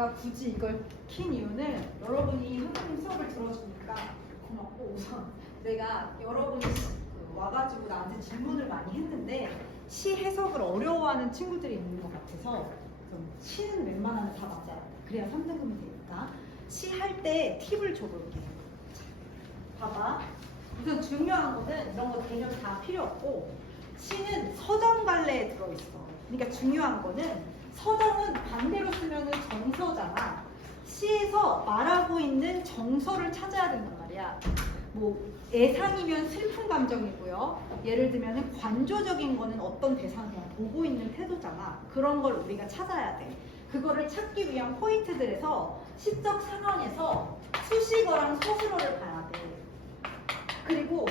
내가 굳이 이걸 킨 이유는 여러분이 선생님 수업을 들어주니까 고맙고, 우선 내가 여러분이 와가지고 나한테 질문을 많이 했는데 시 해석을 어려워하는 친구들이 있는 것 같아서 시는 웬만하면 다 맞아요. 그래야 3등급이 되니까. 시 할 때 팁을 줘볼게요. 자, 봐봐. 우선 중요한 거는 이런 거 개념 다 필요 없고, 시는 서정 갈래에 들어있어. 그러니까 중요한 거는 서정은 반대로 쓰면은 정서잖아. 시에서 말하고 있는 정서를 찾아야 된단 말이야. 뭐 애상이면 슬픈 감정이고요. 예를 들면은 관조적인 거는 어떤 대상이야, 보고 있는 태도잖아. 그런 걸 우리가 찾아야 돼. 그거를 찾기 위한 포인트들에서 시적 상황에서 수식어랑 서술어를 봐야 돼. 그리고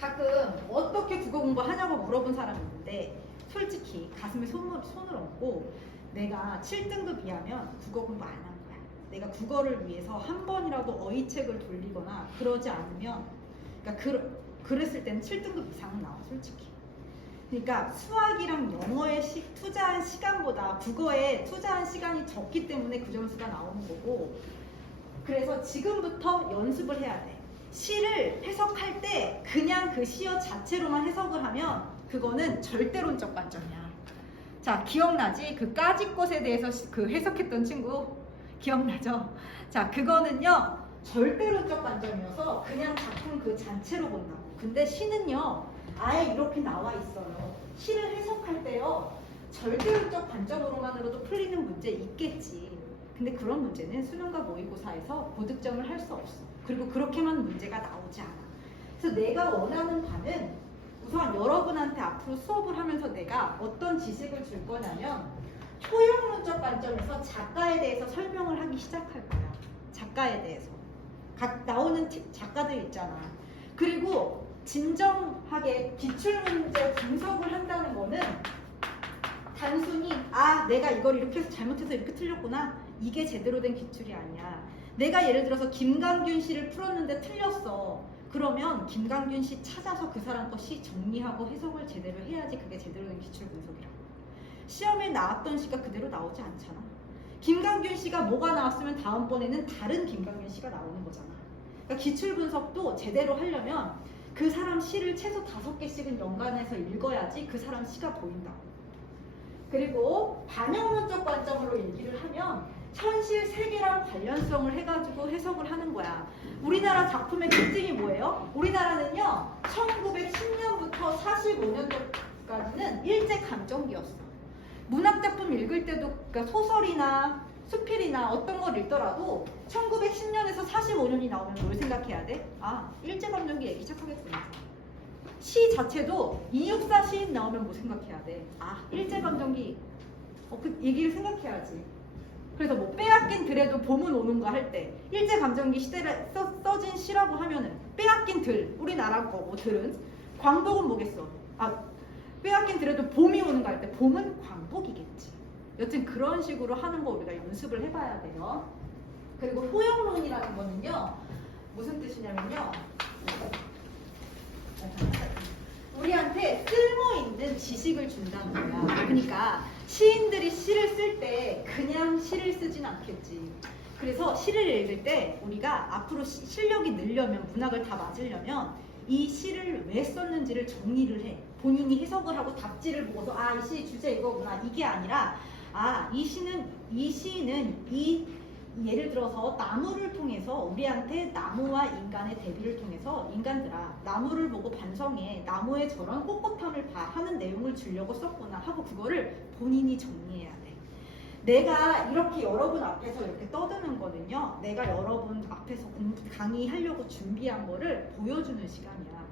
가끔 어떻게 국어 공부하냐고 물어본 사람이 있는데 솔직히 가슴에 손을 얹고 내가 7등급 이하면 국어 공부 안 한 거야. 내가 국어를 위해서 한 번이라도 어휘책을 돌리거나 그러지 않으면, 그러니까 그랬을 때는 7등급 이상은 나와, 솔직히. 그러니까 수학이랑 영어에 투자한 시간보다 국어에 투자한 시간이 적기 때문에 그 점수가 나오는 거고, 그래서 지금부터 연습을 해야 돼. 시를 해석할 때 그냥 그 시어 자체로만 해석을 하면 그거는 절대론적 관점이야. 자, 기억나지? 그 까짓것에 대해서 그 해석했던 친구 기억나죠? 자, 그거는요 절대론적 관점이어서 그냥 작품 그 자체로 본다고. 근데 시는요 아예 이렇게 나와 있어요. 시를 해석할 때요 절대론적 관점으로만으로도 풀리는 문제 있겠지. 근데 그런 문제는 수능과 모의고사에서 고득점을 할 수 없어. 그리고 그렇게만 문제가 나오지 않아. 그래서 내가 원하는 바는 우선 여러분한테 앞으로 수업을 하면서 내가 어떤 지식을 줄 거냐면 효용론적 관점에서 작가에 대해서 설명을 하기 시작할 거야. 작가에 대해서. 각 나오는 작가들 있잖아. 그리고 진정하게 기출문제 분석을 한다는 거는 단순히 내가 이걸 이렇게 해서 잘못해서 이렇게 틀렸구나. 이게 제대로 된 기출이 아니야. 내가 예를 들어서 김강균 씨를 풀었는데 틀렸어. 그러면 김강균 씨 찾아서 그 사람 거 시 정리하고 해석을 제대로 해야지 그게 제대로 된 기출 분석이라고. 시험에 나왔던 시가 그대로 나오지 않잖아. 김강균 씨가 뭐가 나왔으면 다음번에는 다른 김강균 씨가 나오는 거잖아. 그러니까 기출 분석도 제대로 하려면 그 사람 시를 최소 5개씩은 연관해서 읽어야지 그 사람 시가 보인다고. 그리고 반영론적 관점으로 얘기를 하면 현실 세계랑 관련성을 해가지고 해석을 하는 거야. 우리나라 작품의 특징이 뭐예요? 우리나라는요 1910년부터 45년도까지는 일제감정기였어. 문학작품 읽을 때도, 그러니까 소설이나 수필이나 어떤 걸 읽더라도 1910년에서 45년이 나오면 뭘 생각해야 돼? 일제감정기 얘기 시작하겠구나. 시 자체도 264 시인 나오면 뭐 생각해야 돼? 일제감정기 그 얘기를 생각해야지. 그래서 뭐 빼앗긴 들에도 봄은 오는가 할 때 일제감정기 시대에 써진 시라고 하면은 빼앗긴 들, 우리나라 거고 들은 광복은 뭐겠어? 빼앗긴 들에도 봄이 오는가 할 때 봄은 광복이겠지. 여튼 그런 식으로 하는 거 우리가 연습을 해봐야 돼요. 그리고 효용론이라는 거는요 무슨 뜻이냐면요 우리한테 쓸모있는 지식을 준다는 거야. 그러니까 시인들이 시를 쓸 때 그냥 시를 쓰진 않겠지. 그래서 시를 읽을 때 우리가 앞으로 실력이 늘려면, 문학을 다 맞으려면 이 시를 왜 썼는지를 정리를 해. 본인이 해석을 하고 답지를 보고서 이 시 주제 이거구나. 이게 아니라 이 시는 예를 들어서 나무를 통해서 우리한테 나무와 인간의 대비를 통해서 인간들아 나무를 보고 반성해. 나무의 저런 꼿꼿함을 봐 하는 내용을 주려고 썼구나 하고 그거를 본인이 정리해야 돼. 내가 이렇게 여러분 앞에서 이렇게 떠드는 거는요 내가 여러분 앞에서 강의하려고 준비한 거를 보여주는 시간이야.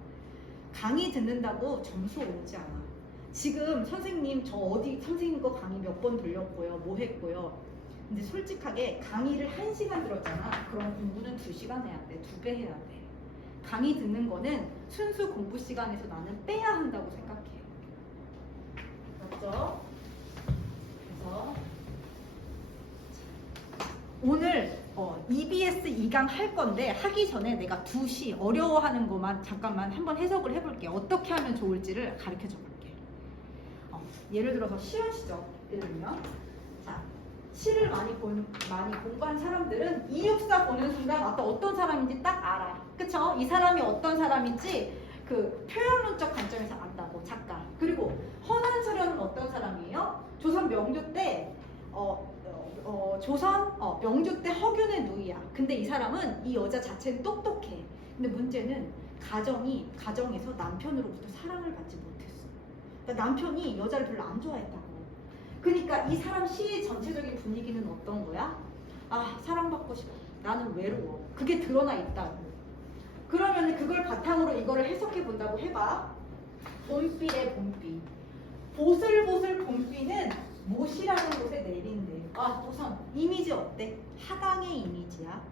강의 듣는다고 점수 오르지 않아. 지금 선생님 선생님 거 강의 몇 번 들렸고요. 뭐 했고요. 근데 솔직하게 강의를 1시간 들었잖아. 그럼 공부는 2시간 해야 돼. 2배 해야 돼. 강의 듣는 거는 순수 공부 시간에서 나는 빼야 한다고 생각해. 맞죠? 그래서 오늘 EBS 2강 할 건데 하기 전에 내가 2시 어려워하는 것만 잠깐만 한번 해석을 해볼게. 어떻게 하면 좋을지를 가르쳐 줘 볼게. 예를 들어서 시험 시죠. 예를 들면 시를 많이 공부한 사람들은 264 보는 순간 어떤 사람인지 딱 알아. 그쵸? 이 사람이 어떤 사람인지 그 표현론적 관점에서 안다고, 작가. 그리고 헌안서련은 어떤 사람이에요? 조선 명조 때 명조 때 허균의 누이야. 근데 이 사람은 이 여자 자체는 똑똑해. 근데 문제는 가정에서 남편으로부터 사랑을 받지 못했어. 그러니까 남편이 여자를 별로 안 좋아했다고. 그러니까 이 사람 시의 전체적인 분위기는 어떤 거야? 아, 사랑받고 싶어. 나는 외로워. 그게 드러나 있다고. 그러면 그걸 바탕으로 이거를 해석해 본다고 해봐. 봄비래, 봄비. 보슬보슬 봄비는 못이라는 곳에 내린대. 아, 우선 이미지 어때? 하강의 이미지야.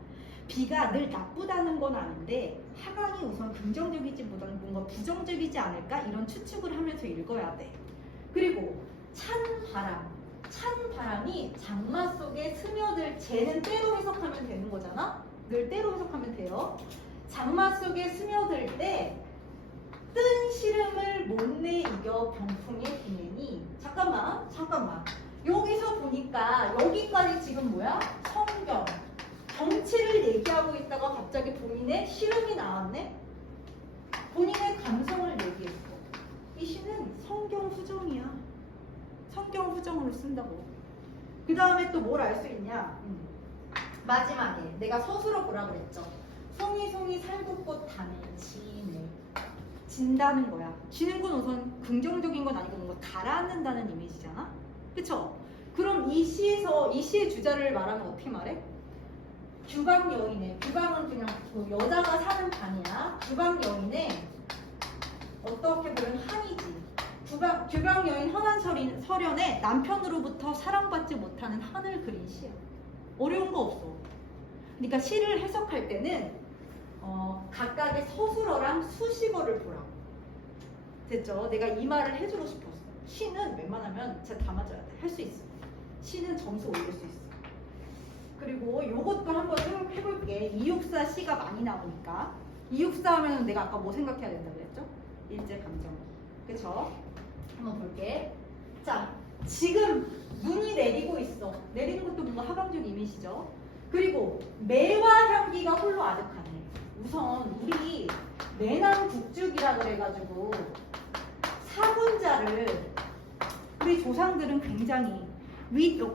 비가 늘 나쁘다는 건 아닌데 하강이 우선 긍정적이지보다는 뭔가 부정적이지 않을까? 이런 추측을 하면서 읽어야 돼. 그리고 찬 바람이 장마 속에 스며들, 쟤는 때로 해석하면 되는 거잖아? 늘 때로 해석하면 돼요. 장마 속에 스며들 때 뜬 시름을 못내 이겨 병풍에 비내니. 잠깐만. 여기서 보니까 여기까지 지금 뭐야? 성경. 정치를 얘기하고 있다가 갑자기 본인의 시름이 나왔네? 본인의 감성을 얘기했어. 이 시는 성경 후정이야. 성경 후정으로 쓴다고. 그 다음에 또 뭘 알 수 있냐? 마지막에 내가 서술어 보라 그랬죠. 송이 살구꽃 단에 지네. 진다는 거야. 지는 건 우선 긍정적인 건 아니고 뭔가 가라앉는다는 이미지잖아. 그쵸? 그럼 이 시의 주자를 말하면 어떻게 말해? 규방 여인의, 규방은 그냥 그 여자가 사는 반이야. 규방 여인의 어떻게 보면 한이지. 규방 여인 헌안서련에 남편으로부터 사랑받지 못하는 한을 그린 시야. 어려운 거 없어. 그러니까 시를 해석할 때는 각각의 서술어랑 수식어를 보라고. 됐죠? 내가 이 말을 해주고 싶었어. 시는 웬만하면 진짜 다 맞아야 돼. 할 수 있어. 시는 점수 올릴 수 있어. 그리고 요것도 한번 해볼게. 264 시가 많이 나오니까. 264 하면 내가 아까 뭐 생각해야 된다 그랬죠? 일제감정. 그쵸? 한번 볼게. 자, 지금 눈이 내리고 있어. 내리는 것도 뭔가 하강적 이미지죠. 그리고 매화 향기가 홀로 아득하네. 우선 우리 내남국죽이라 그래가지고 사군자를 우리 조상들은 굉장히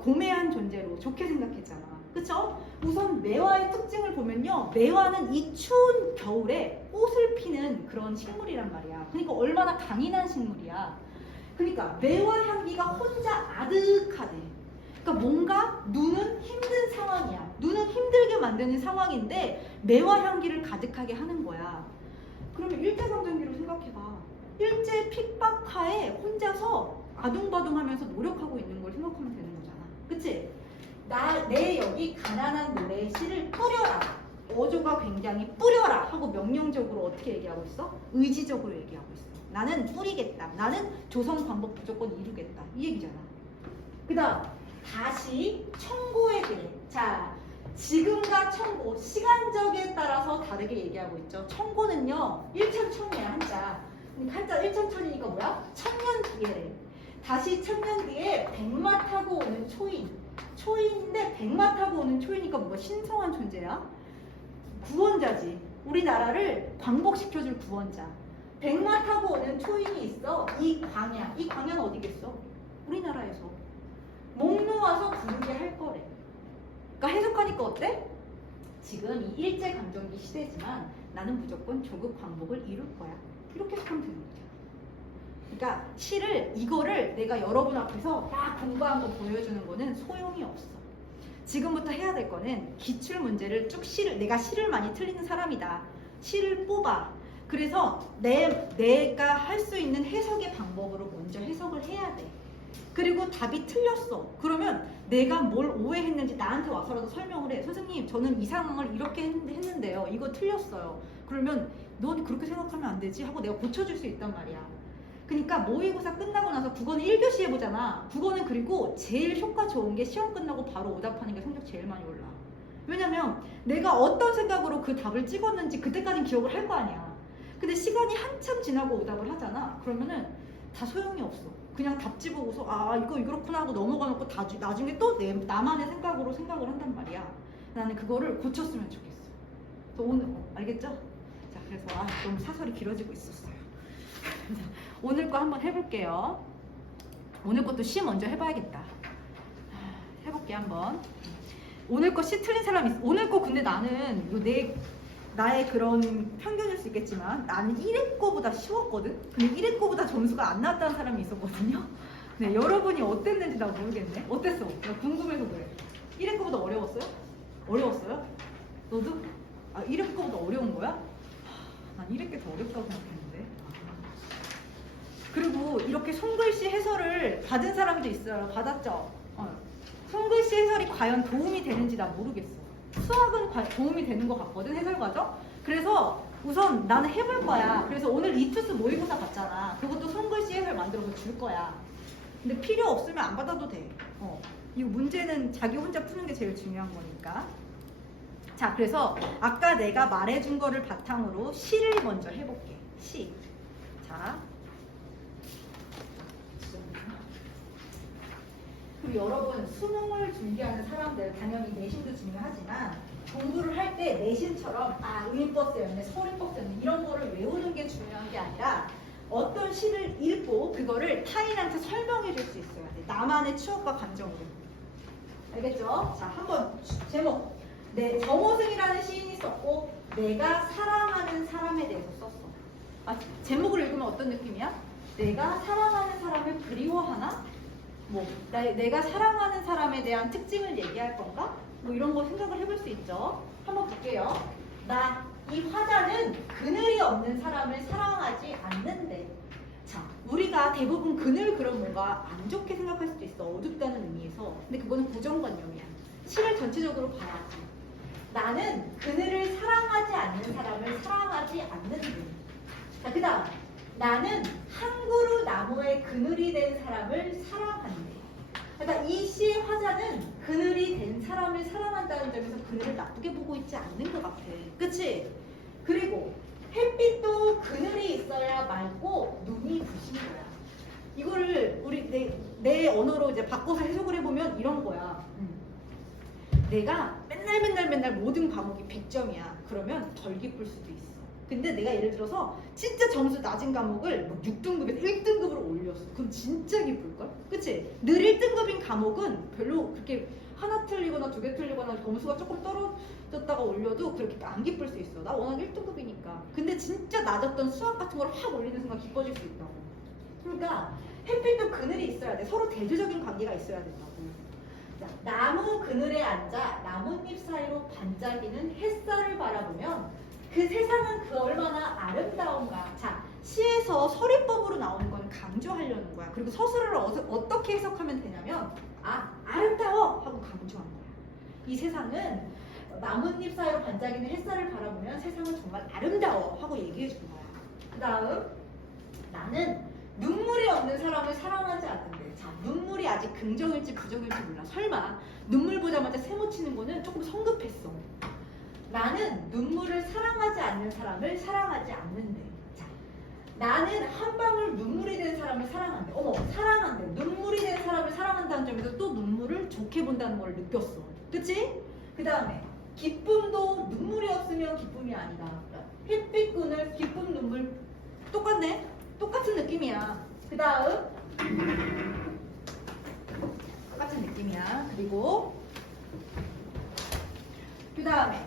고매한 존재로 좋게 생각했잖아. 그쵸? 우선 매화의 특징을 보면요. 매화는 이 추운 겨울에 꽃을 피는 그런 식물이란 말이야. 그러니까 얼마나 강인한 식물이야. 그러니까 매화 향기가 혼자 아득하대. 그러니까 뭔가 눈은 힘든 상황이야. 눈은 힘들게 만드는 상황인데 매화 향기를 가득하게 하는 거야. 그러면 일제강점기로 생각해봐. 일제 핍박하에 혼자서 아둥바둥하면서 노력하고 있는 걸 생각하면 되는 거잖아. 그치? 내 여기 가난한 노래의 씨를 뿌려라. 어조가 굉장히 뿌려라 하고 명령적으로 어떻게 얘기하고 있어? 의지적으로 얘기하고 있어. 나는 뿌리겠다. 나는 조선 광복 무조건 이루겠다. 이 얘기잖아. 그 다음 다시 청고에 대해. 자, 지금과 청고 시간적에 따라서 다르게 얘기하고 있죠. 청고는요 1천천이야 한자. 한자 1천천이니까 뭐야? 1000년 뒤에. 다시 1000년 뒤에 백마 타고 오는 초인인데 백마 타고 오는 초이니까 뭔가 신성한 존재야. 구원자지. 우리나라를 광복시켜줄 구원자. 백마 타고 오는 초인이 있어. 이 광야는 어디겠어? 우리나라에서. 목 놓아서 부르게 할 거래. 그러니까 해석하니까 어때? 지금 이 일제감정기 시대지만 나는 무조건 조국 광복을 이룰 거야. 이렇게 해석하면 되는 거죠. 그러니까 이거를 내가 여러분 앞에서 딱 공부한 거 보여주는 거는 소용이 없어. 지금부터 해야 될 거는 기출 문제를 쭉 내가 시를 많이 틀리는 사람이다. 시를 뽑아. 그래서 내가 할 수 있는 해석의 방법으로 먼저 해석을 해야 돼. 그리고 답이 틀렸어. 그러면 내가 뭘 오해했는지 나한테 와서라도 설명을 해. 선생님, 저는 이 상황을 이렇게 했는데요. 이거 틀렸어요. 그러면 넌 그렇게 생각하면 안 되지 하고 내가 고쳐줄 수 있단 말이야. 그러니까 모의고사 끝나고 나서 국어는 1교시 해보잖아. 국어는 그리고 제일 효과 좋은 게 시험 끝나고 바로 오답하는 게 성적 제일 많이 올라. 왜냐면 내가 어떤 생각으로 그 답을 찍었는지 그때까지는 기억을 할 거 아니야. 근데 시간이 한참 지나고 오답을 하잖아. 그러면은 다 소용이 없어. 그냥 답지 보고서 아 이거 이렇구나 하고 넘어가 놓고 나중에 또 나만의 생각으로 생각을 한단 말이야. 나는 그거를 고쳤으면 좋겠어. 그래서 오늘 알겠죠? 자 그래서 좀 사설이 길어지고 있었어요. 오늘 거 한번 해볼게요. 오늘 것도 C 먼저 해봐야겠다. 해볼게 한번. 오늘 거 C 틀린 사람 있어. 오늘 거 근데 나는 이거 나의 그런 편견일 수 있겠지만 나는 1회 거보다 쉬웠거든? 근데 1회 거보다 점수가 안 나왔다는 사람이 있었거든요? 네, 여러분이 어땠는지 나 모르겠네. 어땠어? 나 궁금해서 그래. 1회 거보다 어려웠어요? 어려웠어요? 너도? 아, 1회 거보다 어려운 거야? 난 1회 게 더 어렵다고 생각했는데. 그리고 이렇게 손글씨 해설을 받은 사람도 있어요. 받았죠? 손글씨 해설이 과연 도움이 되는지 나 모르겠어. 수학은 도움이 되는 것 같거든, 해설 과정? 그래서 우선 나는 해볼 거야. 그래서 오늘 리투스 모의고사 봤잖아. 그것도 손글씨 해설 만들어서 줄 거야. 근데 필요 없으면 안 받아도 돼. 이 문제는 자기 혼자 푸는 게 제일 중요한 거니까. 자, 그래서 아까 내가 말해준 거를 바탕으로 시를 먼저 해볼게. 시. 자. 그리고 여러분 수능을 준비하는 사람들 당연히 내신도 중요하지만 공부를 할 때 내신처럼 의인버스였네 서울인버스였네 이런 거를 외우는 게 중요한 게 아니라 어떤 시를 읽고 그거를 타인한테 설명해 줄 수 있어야 돼. 나만의 추억과 감정으로. 알겠죠? 자, 한번 제목. 정호승이라는 시인이 썼고 내가 사랑하는 사람에 대해서 썼어. 제목을 읽으면 어떤 느낌이야? 내가 사랑하는 사람을 그리워하나? 내가 사랑하는 사람에 대한 특징을 얘기할 건가? 이런 거 생각을 해볼 수 있죠. 한번 볼게요. 이 화자는 그늘이 없는 사람을 사랑하지 않는데. 자, 우리가 대부분 그늘 그런 뭔가 안 좋게 생각할 수도 있어. 어둡다는 의미에서. 근데 그거는 고정관념이야. 시를 전체적으로 봐야지. 나는 그늘을 사랑하지 않는 사람을 사랑하지 않는데. 자, 그 다음. 나는 한 그루 나무의 그늘이 된 사람을 사랑한대. 그러니까 이 시의 화자는 그늘이 된 사람을 사랑한다는 점에서 그늘을 나쁘게 보고 있지 않는 것 같아. 그치? 그리고 햇빛도 그늘이 있어야 맑고 눈이 부신 거야. 이거를 내 언어로 이제 바꿔서 해석을 해보면 이런 거야. 내가 맨날 모든 과목이 100점이야. 그러면 덜 기쁠 수도 있어. 근데 내가 예를 들어서 진짜 점수 낮은 과목을 6등급에서 1등급으로 올렸어. 그럼 진짜 기쁠걸? 그치? 늘 1등급인 과목은 별로 그렇게 하나 틀리거나 두 개 틀리거나 점수가 조금 떨어졌다가 올려도 그렇게 안 기쁠 수 있어. 나 워낙 1등급이니까. 근데 진짜 낮았던 수학 같은 걸 확 올리는 순간 기뻐질 수 있다고. 그러니까 햇빛도 그늘이 있어야 돼. 서로 대조적인 관계가 있어야 된다고. 자, 나무 그늘에 앉아 나뭇잎 사이로 반짝이는 햇살을 바라보면 그 세상은 그 얼마나 아름다운가. 자, 시에서 서리법으로 나오는 건 강조하려는 거야. 그리고 서술을 어떻게 해석하면 되냐면 아름다워 하고 강조하는 거야. 이 세상은 나뭇잎 사이로 반짝이는 햇살을 바라보면 세상은 정말 아름다워 하고 얘기해 주는 거야. 그 다음 나는 눈물이 없는 사람을 사랑하지 않는데. 자, 눈물이 아직 긍정일지 부정일지 몰라. 설마 눈물 보자마자 세모치는 거는 조금 성급했어. 나는 눈물을 사랑하지 않는 사람을 사랑하지 않는데. 자, 나는 한 방울 눈물이 된 사람을 사랑한대. 사랑한대. 눈물이 된 사람을 사랑한다는 점에서 또 눈물을 좋게 본다는 걸 느꼈어. 그치? 그 다음에 기쁨도 눈물이 없으면 기쁨이 아니다. 햇빛 그늘 기쁨 눈물 똑같네? 똑같은 느낌이야. 그 다음 똑같은 느낌이야. 그리고 그 다음에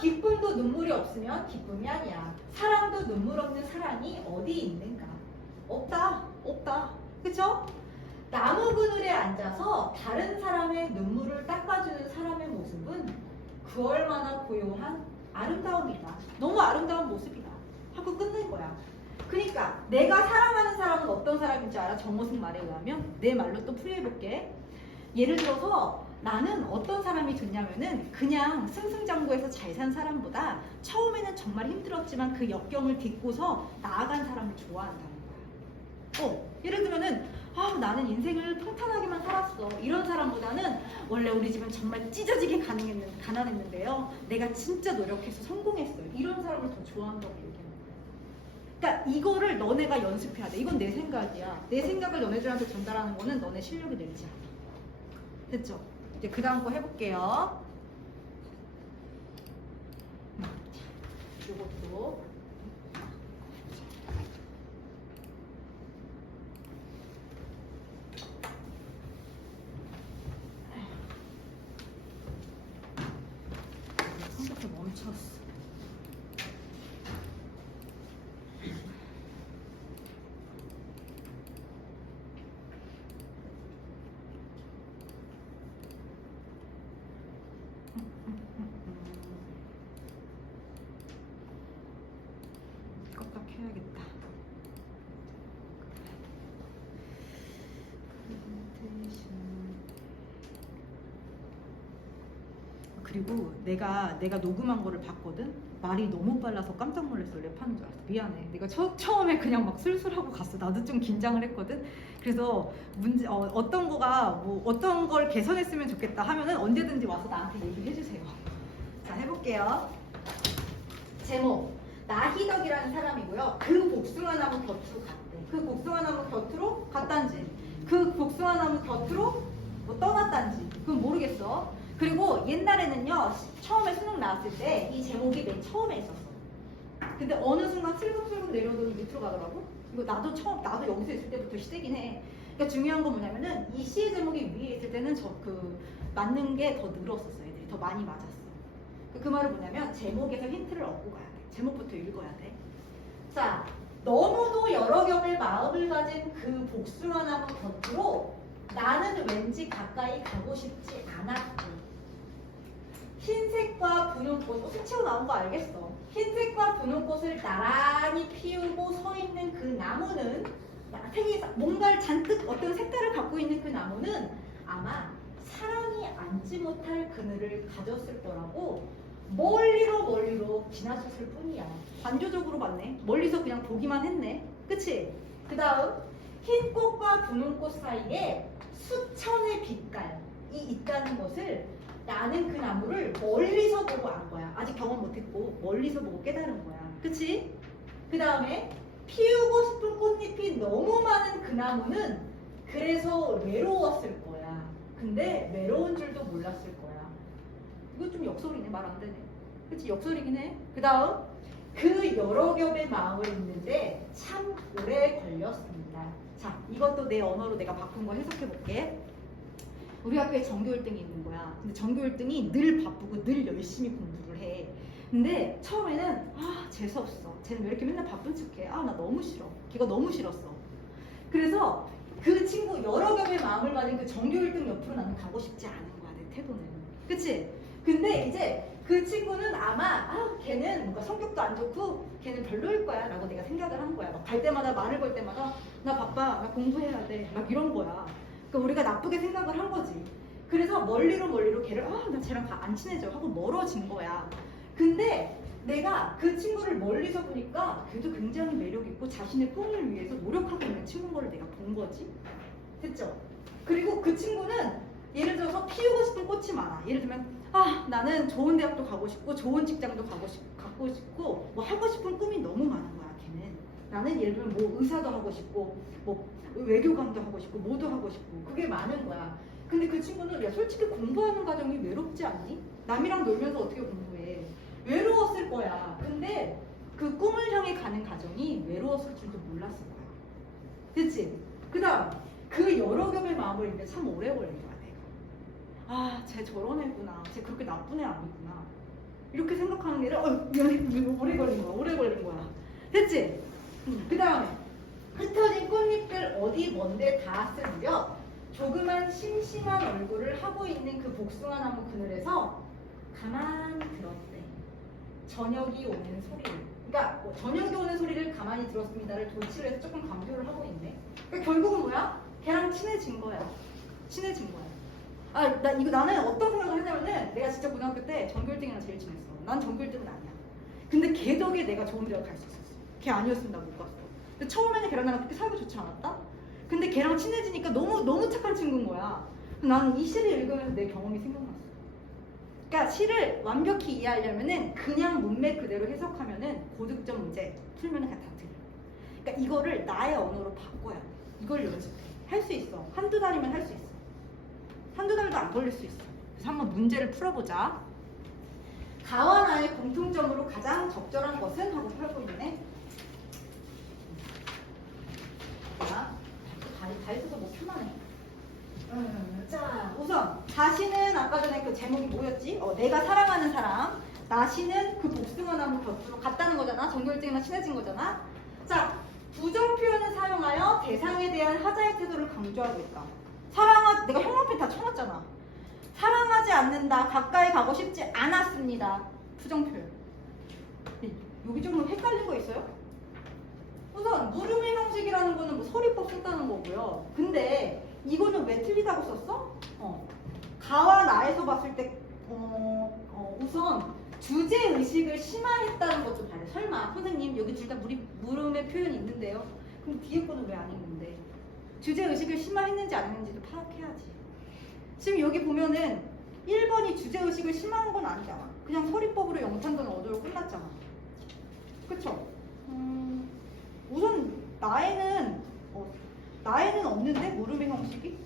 기쁨도 눈물이 없으면 기쁨이 아니야. 사랑도 눈물 없는 사랑이 어디 있는가? 없다. 그쵸? 나무 그늘에 앉아서 다른 사람의 눈물을 닦아주는 사람의 모습은 그 얼마나 고요한 아름다움이다. 너무 아름다운 모습이다. 하고 끝낸 거야. 그러니까 내가 사랑하는 사람은 어떤 사람인지 알아? 정호승 말에 의하면. 내 말로 또 풀이해볼게. 예를 들어서 나는 어떤 사람이 좋냐면은 그냥 승승장구해서 잘 산 사람보다 처음에는 정말 힘들었지만 그 역경을 딛고서 나아간 사람을 좋아한다는 거야. 예를 들면은 나는 인생을 평탄하게만 살았어. 이런 사람보다는 원래 우리 집은 정말 찢어지게 가난했는데요. 내가 진짜 노력해서 성공했어요. 이런 사람을 더 좋아한다고 얘기하는 거야. 그러니까 이거를 너네가 연습해야 돼. 이건 내 생각이야. 내 생각을 너네들한테 전달하는 거는 너네 실력이 늘지 않아. 됐죠? 이제 그 다음 거 해볼게요. 요것도 컴퓨터 멈췄어. 껐다 켜야겠다. 그리고 내가 녹음한 거를 봤거든? 말이 너무 빨라서 깜짝 놀랐어. 랩하는 줄 알았어. 미안해. 내가 처음에 그냥 막 술술하고 갔어. 나도 좀 긴장을 했거든. 그래서 어떤 거가 뭐 어떤 걸 개선했으면 좋겠다 하면은 언제든지 와서 나한테 얘기해 주세요. 자, 해볼게요. 제목, 나희덕이라는 사람이고요. 그 복숭아나무 곁으로 갔대. 그 복숭아나무 곁으로 갔단지, 그 복숭아나무 곁으로 뭐 떠났단지, 그건 모르겠어. 그리고 옛날에는요, 처음에 수능 나왔을 때 이 제목이 맨 처음에 있었어. 근데 어느 순간 슬금슬금 내려오더니 밑으로 가더라고. 이거 나도 여기서 있을 때부터 시대긴 해. 그러니까 중요한 건 뭐냐면은 이 시의 제목이 위에 있을 때는 맞는 게 더 늘었었어. 애들이 더 많이 맞았어. 그 말은 뭐냐면 제목에서 힌트를 얻고 가야 돼. 제목부터 읽어야 돼. 자, 너무도 여러 겹의 마음을 가진 그 복숭아나무 곁으로 나는 왠지 가까이 가고 싶지 않았고, 흰색과 분홍꽃, 수채화 나온 거 알겠어. 흰색과 분홍꽃을 나란히 피우고 서 있는 그 나무는, 색이 뭔가를 잔뜩 어떤 색깔을 갖고 있는 그 나무는 아마 사람이 앉지 못할 그늘을 가졌을 거라고 멀리로 지나쳤을 뿐이야. 관조적으로 봤네. 멀리서 그냥 보기만 했네. 그치? 그 다음, 흰 꽃과 분홍 꽃 사이에 수천의 빛깔이 있다는 것을 나는 그 나무를 멀리서 보고 안 거야. 아직 경험 못했고 멀리서 보고 깨달은 거야. 그치? 그 다음에 피우고 싶은 꽃잎이 너무 많은 그 나무는 그래서 외로웠을 거야. 근데 외로운 줄도 몰랐을 거야. 이거 좀 역설이네. 말 안 되네. 그치? 역설이긴 해. 그 다음, 그 여러 겹의 마음을 읽는데 참 오래 걸렸습니다. 자, 이것도 내 언어로 내가 바꾼 거 해석해 볼게. 우리 학교에 전교 1등이 있는 거야. 근데 전교 1등이 늘 바쁘고 늘 열심히 공부를 해. 근데 처음에는 재수없어. 쟤는 왜 이렇게 맨날 바쁜 척해? 나 너무 싫어. 걔가 너무 싫었어. 그래서 그 친구 여러 겹의 마음을 가진 그 전교 1등 옆으로 나는 가고 싶지 않은 거야. 내 태도는. 그치? 근데 이제 그 친구는 아마 걔는 뭔가 성격도 안 좋고 걔는 별로일 거야 라고 내가 생각을 한 거야. 막 갈 때마다 말을 걸 때마다 나 바빠, 나 공부해야 돼, 막 이런 거야. 그러니까 우리가 나쁘게 생각을 한 거지. 그래서 멀리로 걔를 나 쟤랑 안 친해져 하고 멀어진 거야. 근데 내가 그 친구를 멀리서 보니까 걔도 굉장히 매력 있고 자신의 꿈을 위해서 노력하고 있는 친구인 걸 내가 본 거지. 됐죠? 그리고 그 친구는 예를 들어서 피우고 싶은 꽃이 많아. 예를 들면 나는 좋은 대학도 가고 싶고 좋은 직장도 갖고 싶고 뭐 하고 싶은 꿈이 너무 많은 거야. 걔는. 나는 예를 들면 뭐 의사도 하고 싶고 뭐 외교관도 하고 싶고 뭐도 하고 싶고 그게 많은 거야. 근데 그 친구는 야 솔직히 공부하는 과정이 외롭지 않니? 남이랑 놀면서 어떻게 공부해? 외로웠을 거야. 근데 그 꿈을 향해 가는 과정이 외로웠을 줄도 몰랐을 거야. 그치? 그 다음 그 여러 겹의 마음을 읽는데 참 오래 걸린 거야. 쟤 저런 애구나. 쟤 그렇게 나쁜 애 아니구나. 이렇게 생각하는 애를 오래 걸린 거야. 됐지? 그 다음에 흩어진 꽃잎들 어디 먼데 닿았을 무렵 조그만 심심한 얼굴을 하고 있는 그 복숭아나무 그늘에서 가만히 들었대. 저녁이 오는 소리를. 그러니까 저녁이 오는 소리를 가만히 들었습니다를 도치로 해서 조금 강조를 하고 있네. 그러니까 결국은 뭐야? 걔랑 친해진 거야. 나는 어떤 생각을 했냐면은 내가 진짜 고등학교 때 전교 1등이랑 제일 친했어. 난 전교 1등은 아니야. 근데 걔 덕에 내가 좋은 대학 갈 수 있었어. 걔 아니었으면 나 못 갔어. 근데 처음에는 걔랑 나랑 그렇게 사이가 좋지 않았다? 근데 걔랑 친해지니까 너무 착한 친구인 거야. 나는 이 시를 읽으면서 내 경험이 생각났어. 그러니까 시를 완벽히 이해하려면은 그냥 문맥 그대로 해석하면은 고득점 문제 풀면은 그냥 다 틀려. 그러니까 이거를 나의 언어로 바꿔야 돼. 이걸 연습해. 할 수 있어. 한두 달이면 할 수 있어. 한두 달도 안 걸릴 수 있어. 그래서 한번 문제를 풀어보자. 가와 나의 공통점으로 가장 적절한 것은? 하고 풀고 있네. 자, 다 있어서 뭐 편하네. 자, 우선 자신은 아까 전에 그 제목이 뭐였지? 내가 사랑하는 사람. 나시는 그 복숭아 나무 곁으로 갔다는 거잖아. 정결증이나 친해진 거잖아. 자, 부정 표현을 사용하여 대상에 대한 하자의 태도를 강조하고 있다. 내가 형광펜 다 쳐놨잖아. 사랑하지 않는다. 가까이 가고 싶지 않았습니다. 부정 표현. 여기 좀 헷갈린 거 있어요? 우선 물음의 형식이라는 거는 뭐 소리법 썼다는 거고요. 근데 이거는 왜 틀리다고 썼어? 가와 나에서 봤을 때 우선 주제 의식을 심화했다는 것 좀 봐요. 설마 선생님 여기 둘 다 물음의 표현이 있는데요. 그럼 뒤에 거는 왜 안 읽는데? 주제 의식을 심화했는지 안 했는지도 파악해야지. 지금 여기 보면은 1번이 주제 의식을 심화한 건 아니잖아. 그냥 소리법으로 영탄전 어조로 끝났잖아. 그쵸? 우선 나에는 없는데 물음의 형식이?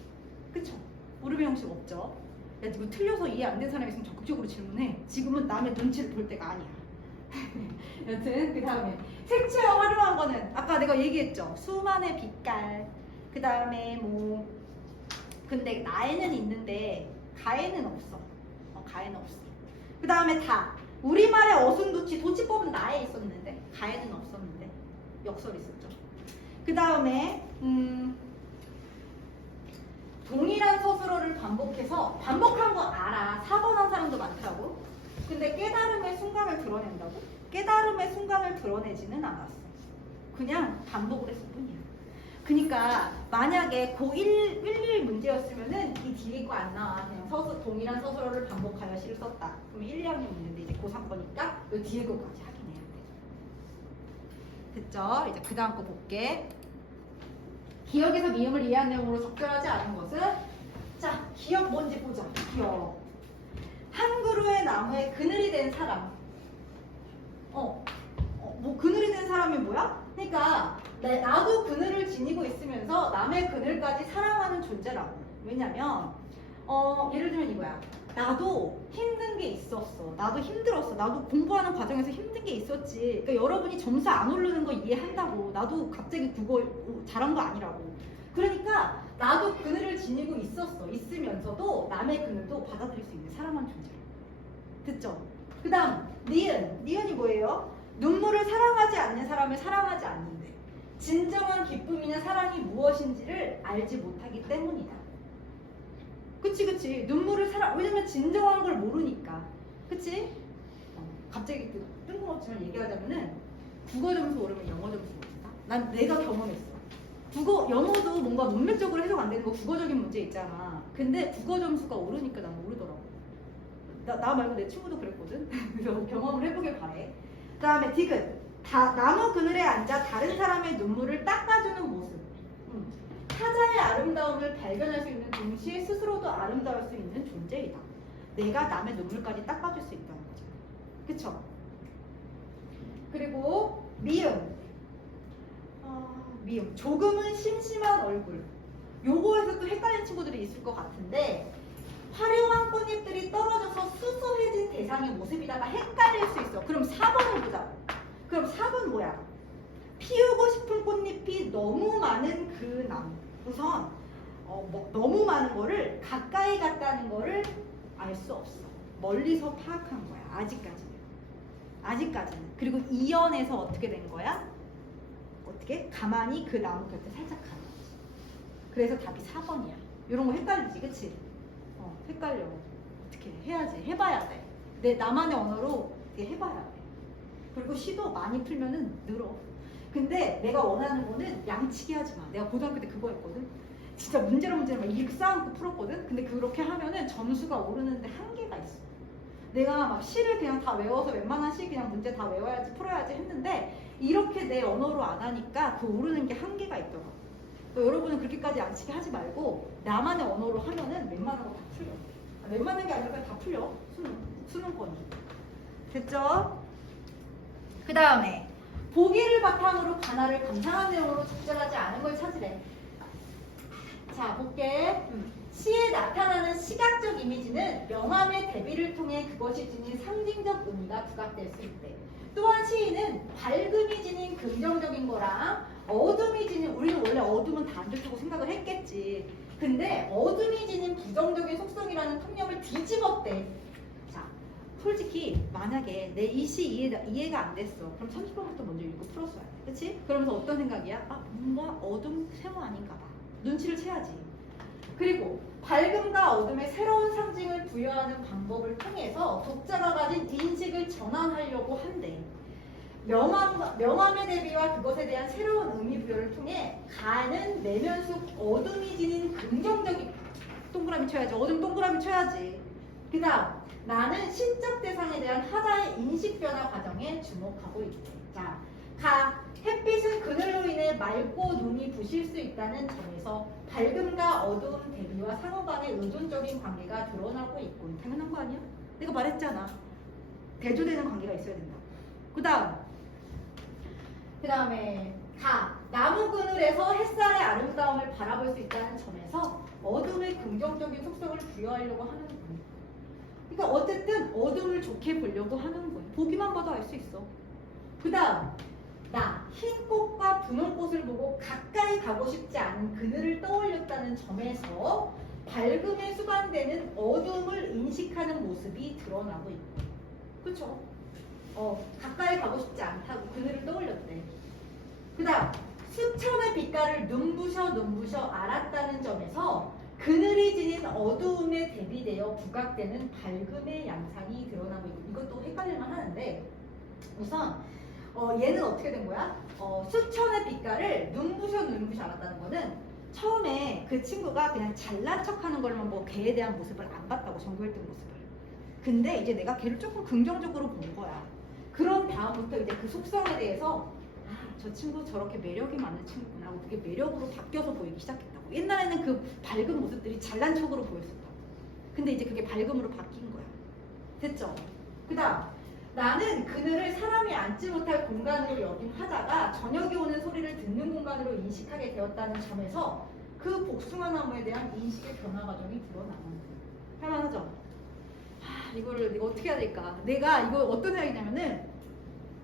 그쵸? 물음의 형식 없죠. 야, 이거 틀려서 이해 안 된 사람이 있으면 적극적으로 질문해. 지금은 남의 눈치를 볼 때가 아니야. 여튼 그 다음에 색채와 활용한 거는 아까 내가 얘기했죠. 수만의 빛깔. 그 다음에 뭐 근데 나에는 있는데 가에는 없어. 가에는 없어. 그 다음에 다. 우리말의 어순도치, 도치법은 나에 있었는데 가에는 없었는데 역설이 있었죠. 그 다음에 동일한 서술어를 반복해서 반복한 거 알아. 4번 한 사람도 많다고. 근데 깨달음의 순간을 드러낸다고? 깨달음의 순간을 드러내지는 않았어. 그냥 반복을 했을 뿐이야. 그러니까 만약에 고1 문제였으면은 이 뒤에 거 안 나와. 그냥 동일한 서술어를 반복하여 시를 썼다. 그럼 1, 2학년 문제인데 이제 고3 거니까 이 뒤에 거까지 확인해야 돼. 됐죠? 이제 그 다음 거 볼게. 기억에서 미음을 이해한 내용으로 적절하지 않은 것은? 자, 기억 뭔지 보자. 기억. 한 그루의 나무에 그늘이 된 사람. 뭐 그늘이 된 사람이 뭐야? 그러니까 나도 그늘을 지니고 있으면서 남의 그늘까지 사랑하는 존재라고. 왜냐면 예를 들면 이거야. 나도 힘든 게 있었어. 나도 힘들었어. 나도 공부하는 과정에서 힘든 게 있었지. 그러니까 여러분이 점수 안 오르는 거 이해한다고. 나도 갑자기 국어 잘한 거 아니라고. 그러니까 나도 그늘을 지니고 있으면서도 남의 그늘도 받아들일 수 있는 사랑하는 존재라고. 됐죠? 그 다음 니은이 뭐예요? 눈물을 사랑하지 않는 사람을 사랑하지 않는데 진정한 기쁨이나 사랑이 무엇인지를 알지 못하기 때문이다. 그치. 눈물을 왜냐면 진정한 걸 모르니까. 그치? 갑자기 뜬금없지만 얘기하자면은 국어 점수 오르면 영어 점수 오른다. 난 내가 경험했어. 영어도 뭔가 문맥적으로 해석 안 되는 거 국어적인 문제 있잖아. 근데 국어 점수가 오르니까 난 모르더라고. 나 말고 내 친구도 그랬거든. 그래서 경험을 해보길 바래. 그 다음에 디귿. 나무 그늘에 앉아 다른 사람의 눈물을 닦아주는 모습. 타자의 아름다움을 발견할 수 있는 동시에 스스로도 아름다울 수 있는 존재이다. 내가 남의 눈물까지 닦아줄 수 있다는 거죠. 그쵸? 그리고 미음. 조금은 심심한 얼굴. 요거에서 또 헷갈리는 친구들이 있을 것 같은데 화려한 꽃잎들이 떨어져서 수수해진 대상의 모습이다가 헷갈릴 수 있어. 그럼 4번을 보자. 그럼 4번 뭐야? 피우고 싶은 꽃잎이 너무 많은 그 나무. 우선 너무 많은 거를 가까이 갔다는 거를 알 수 없어. 멀리서 파악한 거야. 아직까지는. 그리고 이연에서 어떻게 된 거야? 어떻게? 가만히 그 나무 곁에 살짝 가는 거지. 그래서 답이 4번이야. 이런 거 헷갈리지, 그치? 헷갈려. 어떻게 해야지. 해봐야 돼. 나만의 언어로 해봐야 돼. 그리고 시도 많이 풀면은 늘어. 근데 내가 원하는 거는 양치기 하지 마. 내가 고등학교 때 그거 했거든. 진짜 문제를 막 이렇게 쌓아놓고 풀었거든. 근데 그렇게 하면은 점수가 오르는데 한계가 있어. 내가 막 시를 그냥 다 외워서 웬만한 시 그냥 문제 다 외워야지 풀어야지 했는데 이렇게 내 언어로 안 하니까 그 오르는 게 한계가 있더라고. 여러분은 그렇게까지 양치기 하지 말고 나만의 언어로 하면은 웬만한 거 다 풀려. 웬만한 게 아니라 다 풀려. 수능권이. 됐죠? 그 다음에 보기를 바탕으로 관할을 감상한 내용으로 적절하지 않은 걸 찾으래. 자, 볼게. 시에 나타나는 시각적 이미지는 명암의 대비를 통해 그것이 지닌 상징적 의미가 부각될 수 있대. 또한 시인은 밝음이 지닌 긍정적인 거랑 어둠이 지닌, 우리는 원래 어둠은 다 안 좋다고 생각을 했겠지. 근데 어둠이 지닌 부정적인 속성이라는 통념을 뒤집었대. 자, 솔직히 만약에 내 이 시 이해가 안 됐어. 그럼 30번부터 먼저 읽고 풀었어야 돼. 그치? 그러면서 어떤 생각이야? 아, 뭔가 어둠 세모 아닌가 봐. 눈치를 채야지. 그리고 밝음과 어둠의 새로운 상징을 부여하는 방법을 통해서 독자가 가진 인식을 전환하려고 한대. 명암의 대비와 그것에 대한 새로운 의미 부여를 통해 가는 내면 속 어둠이 지닌 긍정적인, 동그라미 쳐야지. 어둠 동그라미 쳐야지. 그 다음, 나는 신적 대상에 대한 하자의 인식 변화 과정에 주목하고 있대. 자, 햇빛은 그늘로 인해 맑고 눈이 부실 수 있다는 점에서 밝음과 어두운 대비와 상호 간의 의존적인 관계가 드러나고 있군. 당연한 거 아니야? 내가 말했잖아. 대조되는 관계가 있어야 된다. 그 다음에 나무 그늘에서 햇살의 아름다움을 바라볼 수 있다는 점에서 어둠의 긍정적인 속성을 부여하려고 하는 거야. 그러니까 어쨌든 어둠을 좋게 보려고 하는 거야. 보기만 봐도 알 수 있어. 그 다음, 흰 꽃과 분홍 꽃을 보고 가까이 가고 싶지 않은 그늘을 떠올렸다는 점에서 밝음에 수반되는 어둠을 인식하는 모습이 드러나고 있고, 그쵸? 가까이 가고 싶지 않다고 그늘을 떠올렸대. 그 다음, 수천의 빛깔을 눈부셔 알았다는 점에서 그늘이 지닌 어두움에 대비되어 부각되는 밝음의 양상이 드러나고 있고, 이것도 헷갈릴만 하는데, 우선 얘는 어떻게 된 거야? 수천의 빛깔을 눈부셔 알았다는 거는 처음에 그 친구가 그냥 잘난 척하는 걸만 보고 걔에 대한 모습을 안 봤다고, 전교 1등 모습을. 근데 이제 내가 걔를 조금 긍정적으로 본 거야. 그런 다음부터 이제 그 속성에 대해서 저 친구 저렇게 매력이 많은 친구구나 하고 그게 매력으로 바뀌어서 보이기 시작했다고. 옛날에는 그 밝은 모습들이 잘난 척으로 보였었다고. 근데 이제 그게 밝음으로 바뀐 거야. 됐죠? 그 다음, 나는 그늘을 사람이 앉지 못할 공간으로 여긴 하다가 저녁이 오는 소리를 듣는 공간으로 인식하게 되었다는 점에서 그 복숭아 나무에 대한 인식의 변화 과정이 드러나는 거야. 할만하죠? 이거 어떻게 해야 될까? 내가 이거 어떤 생각이냐면은,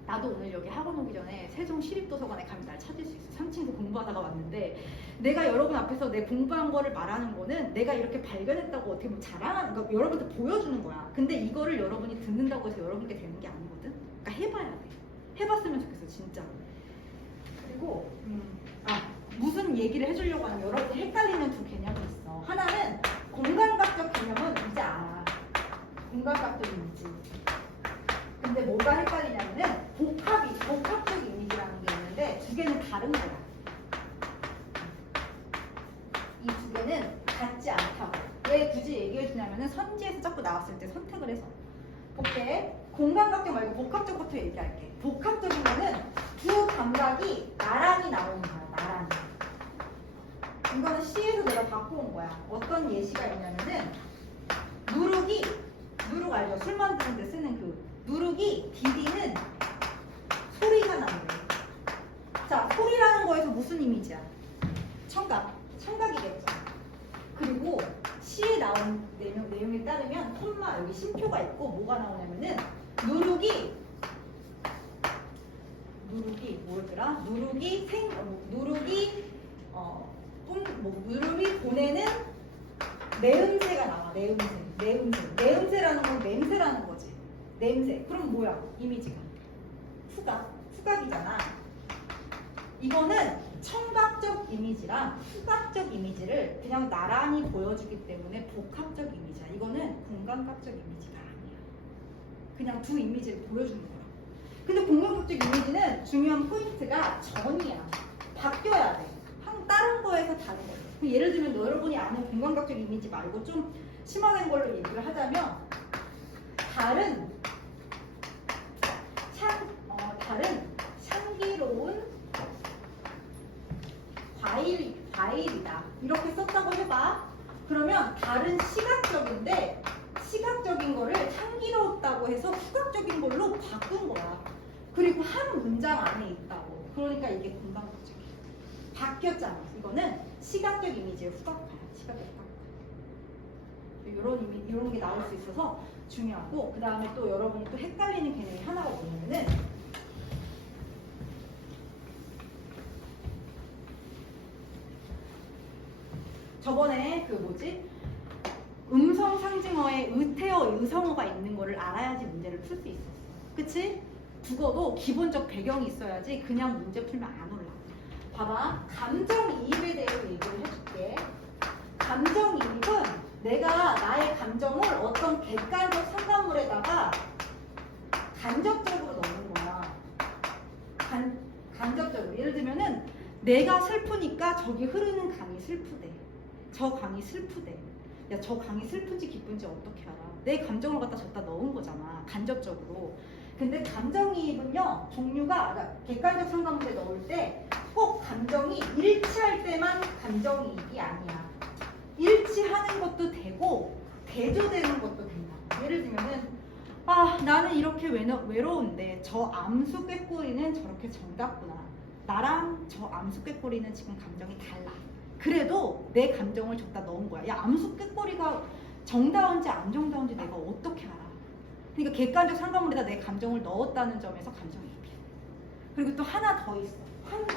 나도 오늘 여기 학원 오기 전에 세종 시립도서관에 가면 날 찾을 수 있어. 상친구 공부하다가 왔는데, 내가 여러분 앞에서 내 공부한 거를 말하는 거는 내가 이렇게 발견했다고 어떻게 보면 자랑하는, 그러니까 여러분한테 보여주는 거야. 근데 이거를 여러분이 듣는다고 해서 여러분께 되는 게 아니거든. 그러니까 해봐야 돼. 해봤으면 좋겠어, 진짜. 그리고 무슨 얘기를 해주려고 하면 여러분이 헷갈리는 두 개념이 있어. 하나는 공간각적 개념은 이제 알아. 공간각적 이미지. 근데 뭐가 헷갈리냐면은 복합적 이미지라는 게 있는데 두 개는 다른 거야. 이 두 개는 같지 않다고. 왜 굳이 얘기해 주냐면은 선지에서 자꾸 나왔을 때 선택을 해서. 볼게. 공간각적 말고 복합적부터 얘기할게. 복합적인 거는 두 감각이 나란히 나오는 거야. 나란히. 이거는 시에서 내가 갖고 온 거야. 어떤 예시가 있냐면은 누룩 알죠? 술 만드는 데 쓰는 그 누룩이 디디는 소리가 나는 거예요. 자, 소리라는 거에서 무슨 이미지야? 청각이겠죠. 그리고 시에 나온 내용에 따르면 콤마 여기 심표가 있고 뭐가 나오냐면은 누룩이 뭐였더라? 누룩이 보내는 내음새가 나와. 내음새라는 건 냄새라는 거지. 냄새. 그럼 뭐야? 이미지가 후각이잖아. 이거는 청각적 이미지랑 후각적 이미지를 그냥 나란히 보여주기 때문에 복합적 이미지야. 이거는 공간각적 이미지가 아니야. 그냥 두 이미지를 보여주는 거야. 근데 공간각적 이미지는 중요한 포인트가 전이야. 바뀌어야 돼. 다른 거에서 다른 거죠. 예를 들면 여러분이 아는 공간각적 이미지 말고 좀 심화된 걸로 얘기를 하자면 다른 향기로운 과일이다. 이렇게 썼다고 해봐. 그러면 다른 시각적인데 시각적인 거를 향기로웠다고 해서 후각적인 걸로 바꾼 거야. 그리고 한 문장 문장 안에 있다고. 그러니까 이게 건방부적이야. 바뀌었잖아. 이거는 시각적 이미지의 후각파야. 시각적 후각파. 이런 게 나올 수 있어서 중요하고, 그 다음에 또 여러분이 또 헷갈리는 개념이 하나가 뭐냐면은 저번에 그 뭐지? 음성 상징어에 의태어, 의성어가 있는 거를 알아야지 문제를 풀 수 있었어. 그치? 국어도 기본적 배경이 있어야지 그냥 문제 풀면 안 올라. 봐봐. 감정이입에 대해서 얘기를 해줄게. 감정이입은 내가 나의 감정을 어떤 객관적 상담물에다가 간접적으로 넣는 거야. 간접적으로. 예를 들면은 내가 슬프니까 저기 흐르는 강이 슬프대. 저 강이 슬프대. 야, 저 강이 슬픈지 기쁜지 어떻게 알아? 내 감정을 갖다 저기다 넣은 거잖아. 간접적으로. 근데 감정이입은요, 종류가, 그러니까 객관적 상담물에 넣을 때 꼭 감정이 일치할 때만 감정이입이 아니야. 일치하는 것도 되고 대조되는 것도 된다. 예를 들면은 나는 이렇게 외로운데 저 암수 꾀꼬리는 저렇게 정답구나. 나랑 저 암수 꾀꼬리는 지금 감정이 달라. 그래도 내 감정을 저기다 넣은 거야. 야, 암수 꾀꼬리가 정다운지 안 정다운지 내가 어떻게 알아? 그러니까 객관적 상담물에다 내 감정을 넣었다는 점에서 감정이입이야. 그리고 또 하나 더 있어. 환기.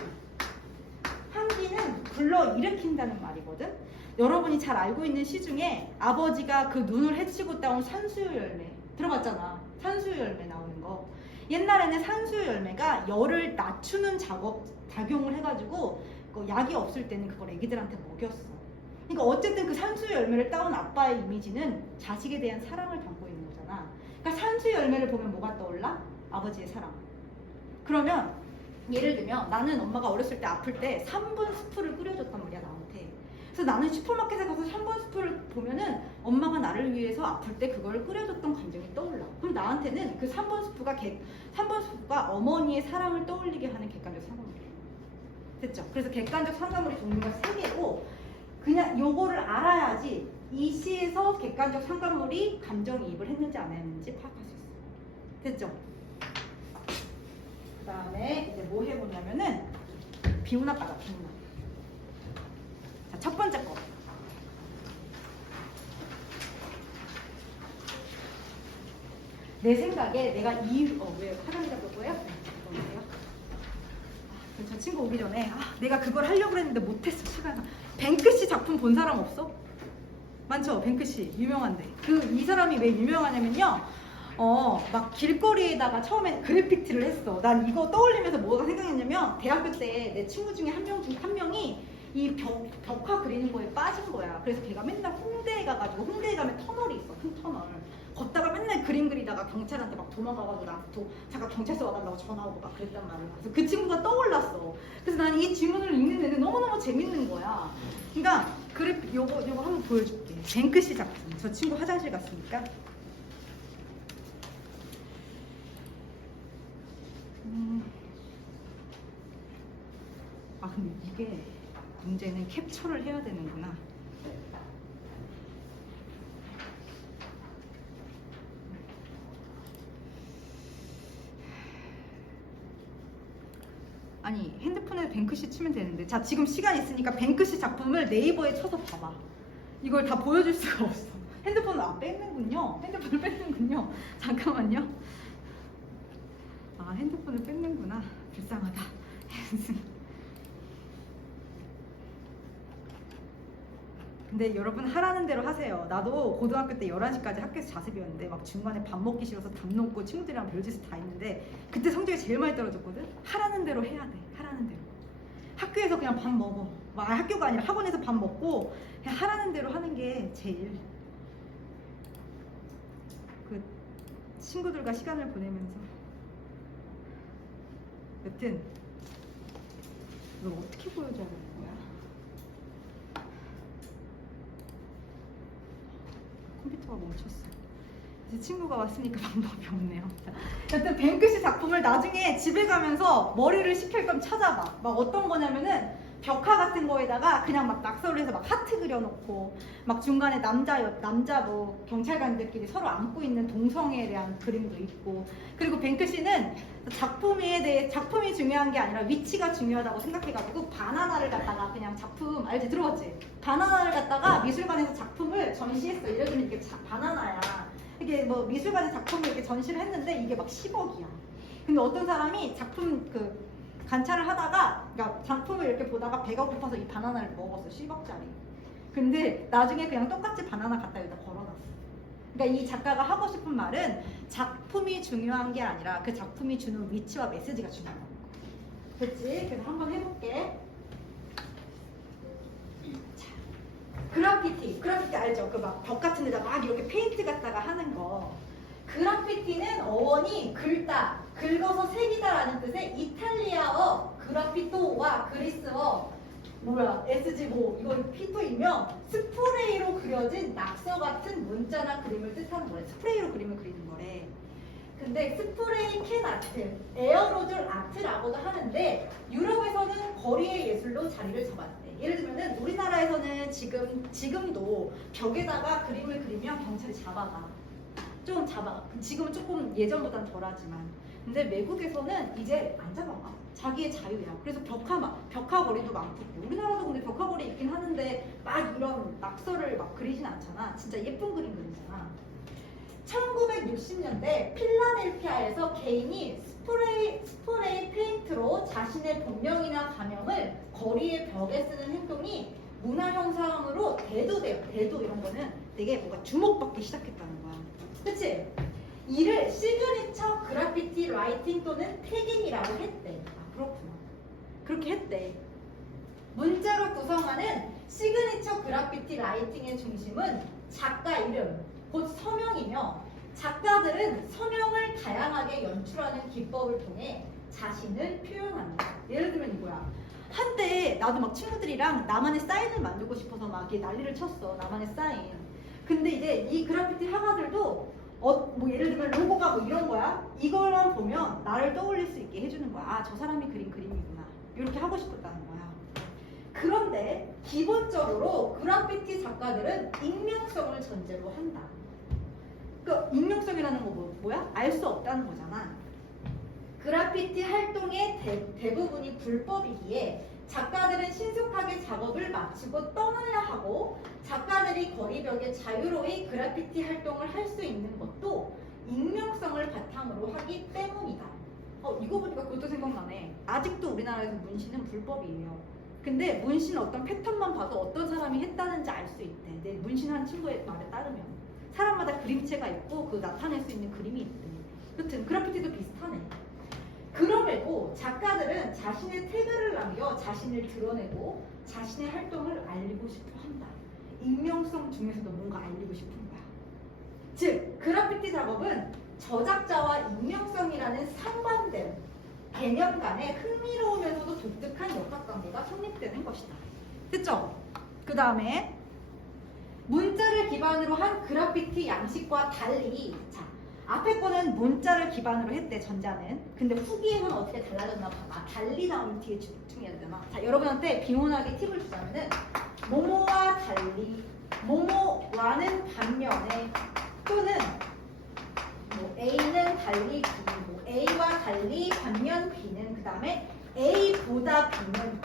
환기는 불러일으킨다는 말이거든. 여러분이 잘 알고 있는 시 중에 아버지가 그 눈을 헤치고 따온 산수유 열매 들어봤잖아. 산수유 열매 나오는 거. 옛날에는 산수유 열매가 열을 낮추는 작용을 해가지고 약이 없을 때는 그걸 애기들한테 먹였어. 그러니까 어쨌든 그 산수유 열매를 따온 아빠의 이미지는 자식에 대한 사랑을 담고 있는 거잖아. 그러니까 산수유 열매를 보면 뭐가 떠올라? 아버지의 사랑. 그러면 예를 들면 나는 엄마가 어렸을 때 아플 때 3분 스프를 끓여줬단 말이야, 나한테. 그래서 나는 슈퍼마켓에 가서 3분 스프를 보면은 엄마가 나를 위해서 아플 때 그걸 끓여줬던 감정이 떠올라. 그럼 나한테는 그 3분 스프가 어머니의 사랑을 떠올리게 하는 객관적 상담물이에요. 됐죠? 그래서 객관적 상담물의 종류가 3개고 그냥 요거를 알아야지 이 시에서 객관적 상담물이 감정이입을 했는지 안 했는지 파악할 수 있어요. 됐죠? 그 다음에 이제 뭐 해보냐면은 비문학 가자. 비문학. 자, 첫 번째 거. 내 생각에 내가 왜 화장실 잡을 거예요? 저 친구 오기 전에 내가 그걸 하려고 했는데 못했어. 시간. 뱅크시 작품 본 사람 없어? 많죠? 뱅크시 유명한데 이 사람이 왜 유명하냐면요, 막 길거리에다가 처음에 그래피티를 했어. 난 이거 떠올리면서 뭐가 생각했냐면 대학교 때 내 친구 중에 한 명이 이 벽화 그리는 거에 빠진 거야. 그래서 걔가 맨날 홍대에 가가지고, 홍대에 가면 터널이 있어. 큰 터널. 걷다가 맨날 그림 그리다가 경찰한테 막 도망가가지고 나한테 잠깐 경찰서 와달라고 전화 오고 막 그랬단 말이야. 그래서 그 친구가 떠올랐어. 그래서 난 이 지문을 읽는 데는 너무너무 재밌는 거야. 그러니까 요거 한번 보여줄게. 뱅크시 작품. 저 친구 화장실 갔으니까. 근데 이게 문제는 캡처를 해야 되는구나. 아니, 핸드폰에 뱅크시 치면 되는데. 자, 지금 시간 있으니까 뱅크시 작품을 네이버에 쳐서 봐봐. 이걸 다 보여줄 수가 없어. 핸드폰을 뺏는군요. 핸드폰을 뺏는군요. 잠깐만요. 핸드폰을 뺏는구나. 불쌍하다. 근데 여러분 하라는 대로 하세요. 나도 고등학교 때 11시까지 학교에서 자습이었는데 막 중간에 밥 먹기 싫어서 담 놓고 친구들이랑 별짓을 다 했는데 그때 성적이 제일 많이 떨어졌거든. 하라는 대로 해야 돼. 하라는 대로. 학교에서 그냥 밥 먹어. 학교가 아니라 학원에서 밥 먹고 그냥 하라는 대로 하는 게 제일 그 친구들과 시간을 보내면서. 여튼 이걸 어떻게 보여줘야 되는 거야? 컴퓨터가 멈췄어. 이제 친구가 왔으니까 방법이 없네요. 여튼 뱅크시 작품을 나중에 집에 가면서 머리를 식힐 건 찾아봐. 막 어떤 거냐면은 벽화 같은 거에다가 그냥 막 낙서를 해서 막 하트 그려놓고 막 중간에 남자 뭐 경찰관들끼리 서로 안고 있는 동성애에 대한 그림도 있고 그리고 뱅크시는 작품이 중요한 게 아니라 위치가 중요하다고 생각해가지고 바나나를 갖다가 그냥 작품 알지 들어봤지? 바나나를 갖다가 미술관에서 작품을 전시했어. 예를 들면 이게 바나나야. 이게 뭐 미술관에 작품을 이렇게 전시를 했는데 이게 막 10억이야. 근데 어떤 사람이 작품 관찰을 하다가 그러니까 작품을 이렇게 보다가 배가 고파서 이 바나나를 먹었어. 10억짜리. 근데 나중에 그냥 똑같이 바나나 갖다 여기다 걸어놨어. 그러니까 이 작가가 하고 싶은 말은 작품이 중요한 게 아니라 그 작품이 주는 위치와 메시지가 중요한 거야. 됐지? 그래서 한번 해볼게. 자, 그래피티 알죠? 그 막 벽 같은 데다 막 이렇게 페인트 갖다가 하는 거. 그래피티는 어원이 긁어서 색이다라는 뜻의 이탈리아어 그라피토와 그리스어 SG5 이건 피토이며 스프레이로 그려진 낙서 같은 문자나 그림을 뜻하는 거래. 스프레이로 그림을 그리는 거래. 근데 스프레이 캔 아트, 에어로졸 아트라고도 하는데 유럽에서는 거리의 예술로 자리를 잡았대. 예를 들면은 우리나라에서는 지금도 벽에다가 그림을 그리면 경찰이 잡아가. 좀 잡아. 지금은 조금 예전보다는 덜하지만. 근데 외국에서는 이제 안 잡아가. 자기의 자유야. 그래서 벽화 거리도 많고. 우리나라도 근데 벽화 거리 있긴 하는데 막 이런 낙서를 막 그리진 않잖아. 진짜 예쁜 그림 그리잖아. 1960년대 필라델피아에서 개인이 스프레이 페인트로 자신의 본명이나 가명을 거리의 벽에 쓰는 행동이 문화 형상으로 대두돼요. 대두 이런 거는 되게 뭔가 주목받기 시작했다는 거야. 그치? 이를 시그니처 그래피티 라이팅 또는 태깅이라고 했대. 아, 그렇구나. 그렇게 했대. 문자로 구성하는 시그니처 그래피티 라이팅의 중심은 작가 이름, 곧 서명이며 작가들은 서명을 다양하게 연출하는 기법을 통해 자신을 표현한다. 예를 들면 이거야. 한때 나도 막 친구들이랑 나만의 사인을 만들고 싶어서 막 이렇게 난리를 쳤어. 나만의 사인. 근데 이제 이 그래피티 화가들도 뭐 예를 들면 로고가 뭐 이런 거야. 이걸만 보면 나를 떠올릴 수 있게 해주는 거야. 아, 저 사람이 그린 그림이구나. 이렇게 하고 싶었다는 거야. 그런데 기본적으로 그래피티 작가들은 익명성을 전제로 한다. 그 익명성이라는 거 뭐야? 알 수 없다는 거잖아. 그래피티 활동의 대부분이 불법이기에 작가들은 신속하게 작업을 마치고 떠나야 하고 작가들이 거리벽에 자유로이 그래피티 활동을 할 수 있는 것도 익명성을 바탕으로 하기 때문이다. 이거 보니까 그것도 생각나네. 아직도 우리나라에서 문신은 불법이에요. 근데 문신 어떤 패턴만 봐도 어떤 사람이 했다는지 알 수 있대. 내 문신한 친구의 말에 따르면 사람마다 그림체가 있고 그 나타낼 수 있는 그림이 있대. 여튼 그래피티도 비슷하네. 그럼에도 작가들은 자신의 태그를 남겨 자신을 드러내고 자신의 활동을 알리고 싶어 한다. 익명성 중에서도 뭔가 알리고 싶은 거야. 즉, 그래피티 작업은 저작자와 익명성이라는 상반된 개념 간의 흥미로우면서도 독특한 역학관계가 성립되는 것이다. 됐죠? 그 다음에 문자를 기반으로 한 그래피티 양식과 달리 앞에 거는 문자를 기반으로 했대, 전자는. 근데 후기에는 어떻게 달라졌나 봐봐. 달리 나오면 뒤에 집중해야 되잖아. 자, 여러분한테 비문하게 팁을 주자면은 모모와 달리, 모모와는 반면에 또는 뭐 A는 달리 B, 뭐 A와 달리 반면 B는 그 다음에 A보다 B는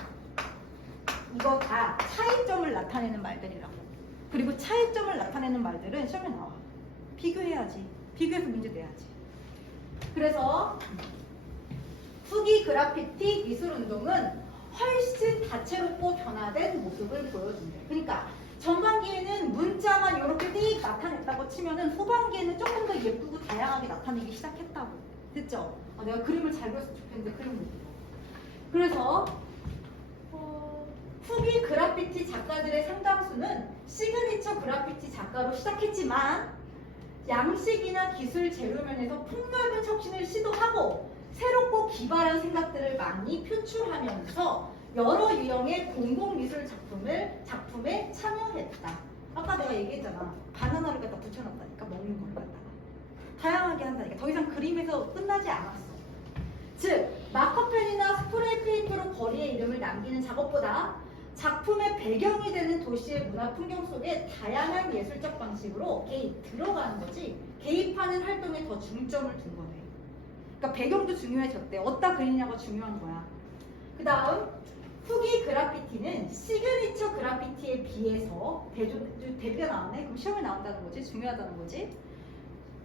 이거 다 차이점을 나타내는 말들이라고. 그리고 차이점을 나타내는 말들은 시험에 나와. 비교해야지. 비교해서 문제 내야지. 그래서 후기 그래피티 미술운동은 훨씬 다채롭고 변화된 모습을 보여준대. 그러니까 전반기에는 문자만 이렇게 띡 나타냈다고 치면은 후반기에는 조금 더 예쁘고 다양하게 나타내기 시작했다고. 됐죠? 내가 그림을 잘 그렸으면 좋겠는데 그림 못 그려. 그래서 후기 그래피티 작가들의 상당수는 시그니처 그래피티 작가로 시작했지만 양식이나 기술 재료면에서 폭넓은 혁신을 시도하고 새롭고 기발한 생각들을 많이 표출하면서 여러 유형의 공공미술 작품에 참여했다. 아까 내가 얘기했잖아. 바나나를 갖다 붙여놨다니까. 먹는 걸 갖다가 다양하게 한다니까. 더 이상 그림에서 끝나지 않았어. 즉 마커펜이나 스프레이 페인트로 거리에 이름을 남기는 작업보다 작품의 배경이 되는 도시의 문화 풍경 속에 다양한 예술적 방식으로 들어가는 거지 개입하는 활동에 더 중점을 둔 거네. 그러니까 배경도 중요해졌대. 어디다 그리냐가 중요한 거야. 그 다음 후기 그래피티는 시그니처 그래피티에 비해서 대비가 나왔네. 그럼 시험에 나온다는 거지. 중요하다는 거지.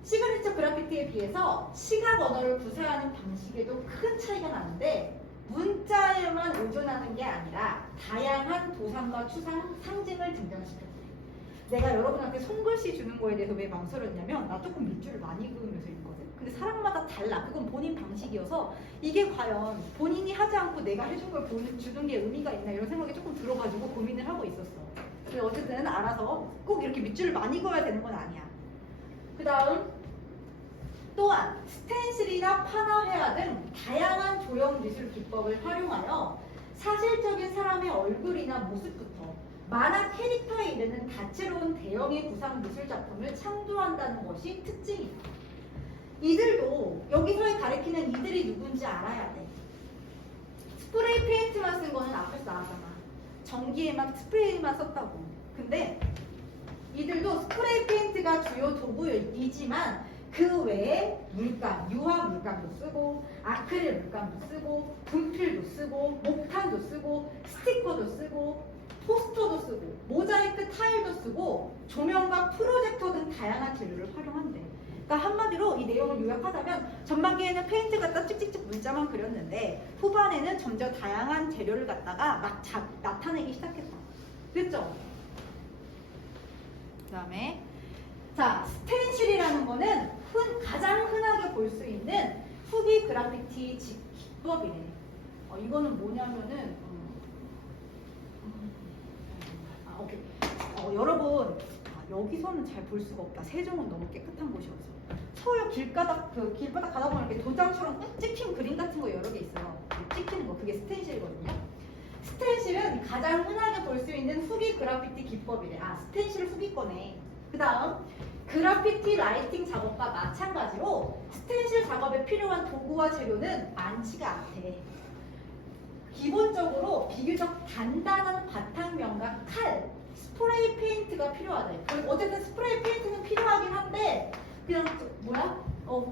시그니처 그래피티에 비해서 시각 언어를 구사하는 방식에도 큰 차이가 나는데 문자에만 의존하는 게 아니라 다양한 도상과 추상, 상징을 등장시켰대. 내가 여러분한테 손글씨 주는 거에 대해서 왜 망설였냐면 나 조금 밑줄을 많이 그으면서 읽거든. 근데 사람마다 달라. 그건 본인 방식이어서 이게 과연 본인이 하지 않고 내가 해준 걸 주는 게 의미가 있나 이런 생각이 조금 들어가지고 고민을 하고 있었어. 근데 어쨌든 알아서 꼭 이렇게 밑줄을 많이 그어야 되는 건 아니야. 그 다음 또한 스텐실이나 판화회화 등 다양한 조형 미술 기법을 활용하여 사실적인 사람의 얼굴이나 모습부터 만화 캐릭터에 이르는 다채로운 대형의 구상 미술 작품을 창조한다는 것이 특징이다. 이들도 여기서 가리키는 이들이 누군지 알아야 돼. 스프레이 페인트만 쓴 거는 앞에서 나왔잖아. 전기에만 스프레이만 썼다고. 근데 이들도 스프레이 페인트가 주요 도구이지만 그 외에 물감, 유화 물감도 쓰고 아크릴 물감도 쓰고 분필도 쓰고 목탄도 쓰고 스티커도 쓰고 포스터도 쓰고 모자이크 타일도 쓰고 조명과 프로젝터 등 다양한 재료를 활용한대. 그러니까 한마디로 이 내용을 요약하자면 전반기에는 페인트 갖다 찍찍찍 문자만 그렸는데 후반에는 점점 다양한 재료를 갖다가 막 나타내기 시작했다. 그랬죠? 그 다음에 자, 스텐실이라는 거는 가장 흔하게 볼 수 있는 후기 그래피티 기법이래. 이거는 뭐냐면은 오케이. 여러분 여기서는 잘 볼 수가 없다. 세종은 너무 깨끗한 곳이어서. 서울 길바닥 가다 보면 이렇게 도장처럼 찍힌 그림 같은 거 여러 개 있어요. 찍히는 거 그게 스텐실이거든요. 스텐실은 가장 흔하게 볼 수 있는 후기 그래피티 기법이래. 스텐실 후기 거네. 그 다음 그래피티 라이팅 작업과 마찬가지로 스텐실 작업에 필요한 도구와 재료는 많지가 않대. 기본적으로 비교적 단단한 바탕면과 칼, 스프레이 페인트가 필요하대. 어쨌든 스프레이 페인트는 필요하긴 한데 그냥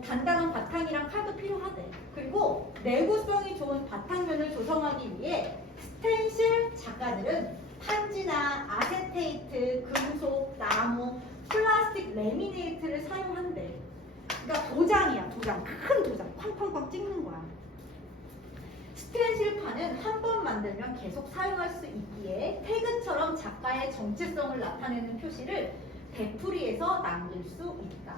단단한 바탕이랑 칼도 필요하대. 그리고 내구성이 좋은 바탕면을 조성하기 위해 스텐실 작가들은 판지나 아세테이트, 금속, 나무, 플라스틱 레미네이트를 사용한대. 그러니까 도장이야, 도장. 큰 도장. 쾅쾅쾅 찍는 거야. 스텐실판은 한 번 만들면 계속 사용할 수 있기에 태그처럼 작가의 정체성을 나타내는 표시를 되풀이해서 남길 수 있다.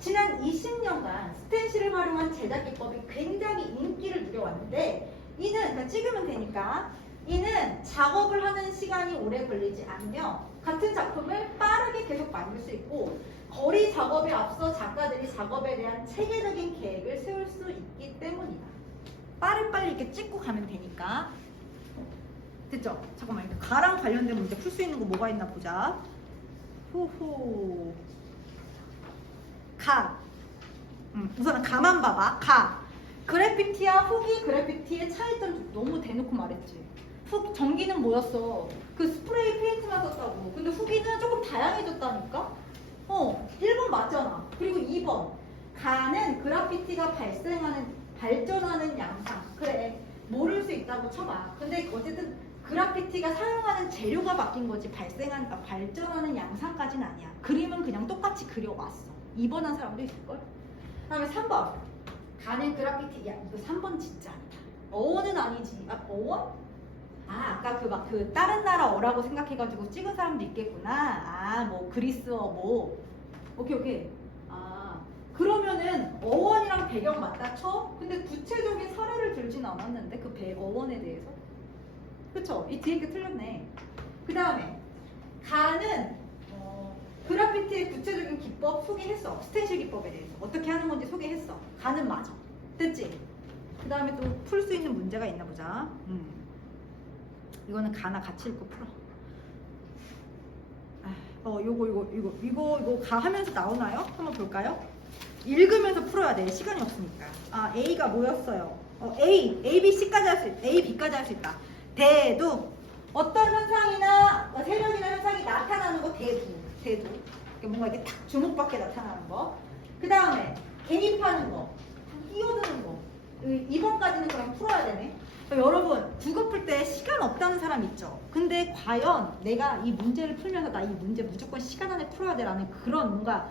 지난 20년간 스텐실을 활용한 제작 기법이 굉장히 인기를 누려왔는데 그러니까 찍으면 되니까 이는 작업을 하는 시간이 오래 걸리지 않으며 같은 작품을 빠르게 계속 만들 수 있고 거리 작업에 앞서 작가들이 작업에 대한 체계적인 계획을 세울 수 있기 때문이다. 빠르빨리 이렇게 찍고 가면 되니까. 됐죠? 잠깐만, 가랑 관련된 문제 풀 수 있는 거 뭐가 있나 보자. 호호. 가. 우선 가만 봐봐. 가. 그래피티와 후기 그래피티의 차이점 너무 대놓고 말했지. 전기는 뭐였어? 그 스프레이 페인트만 썼다고. 근데 후기는 조금 다양해졌다니까? 1번 맞잖아. 그리고 2번. 가는 그래피티가 발전하는 양상. 그래. 모를 수 있다고 쳐봐. 근데 어쨌든 그래피티가 사용하는 재료가 바뀐 거지 발전하는 양상까지는 아니야. 그림은 그냥 똑같이 그려왔어. 2번 한 사람도 있을걸? 그 다음에 3번. 가는 그래피티. 야, 이거 3번 진짜 아니다. 어원은 아니지. 어원? 아까 그 다른 나라 어라고 생각해가지고 찍은 사람도 있겠구나. 뭐 그리스어 뭐. 오케이. 그러면은 어원이랑 배경 맞다 쳐? 근데 구체적인 사례를 들진 않았는데 어원에 대해서. 그쵸? 이 뒤에 게 틀렸네. 그 다음에 가는 그래피티의 구체적인 기법 소개했어. 스텐실 기법에 대해서 어떻게 하는 건지 소개했어. 가는 맞아. 됐지? 그 다음에 또 풀 수 있는 문제가 있나 보자. 이거는 가나 같이 읽고 풀어. 이거 가 하면서 나오나요? 한번 볼까요? 읽으면서 풀어야 돼. 시간이 없으니까. A가 뭐였어요? A, B, C까지 할 수 있다. A, B까지 할 수 있다. 대두. 어떤 현상이나 세력이나 현상이 나타나는 거 대두. 뭔가 이렇게 탁 주목받게 나타나는 거. 그 다음에 개입하는 거, 끼어드는 거. 2번까지는 그럼 풀어야 되네. 여러분 국어 풀 때 시간 없다는 사람 있죠. 근데 과연 내가 이 문제를 풀면서 나 이 문제 무조건 시간 안에 풀어야 돼라는 그런 뭔가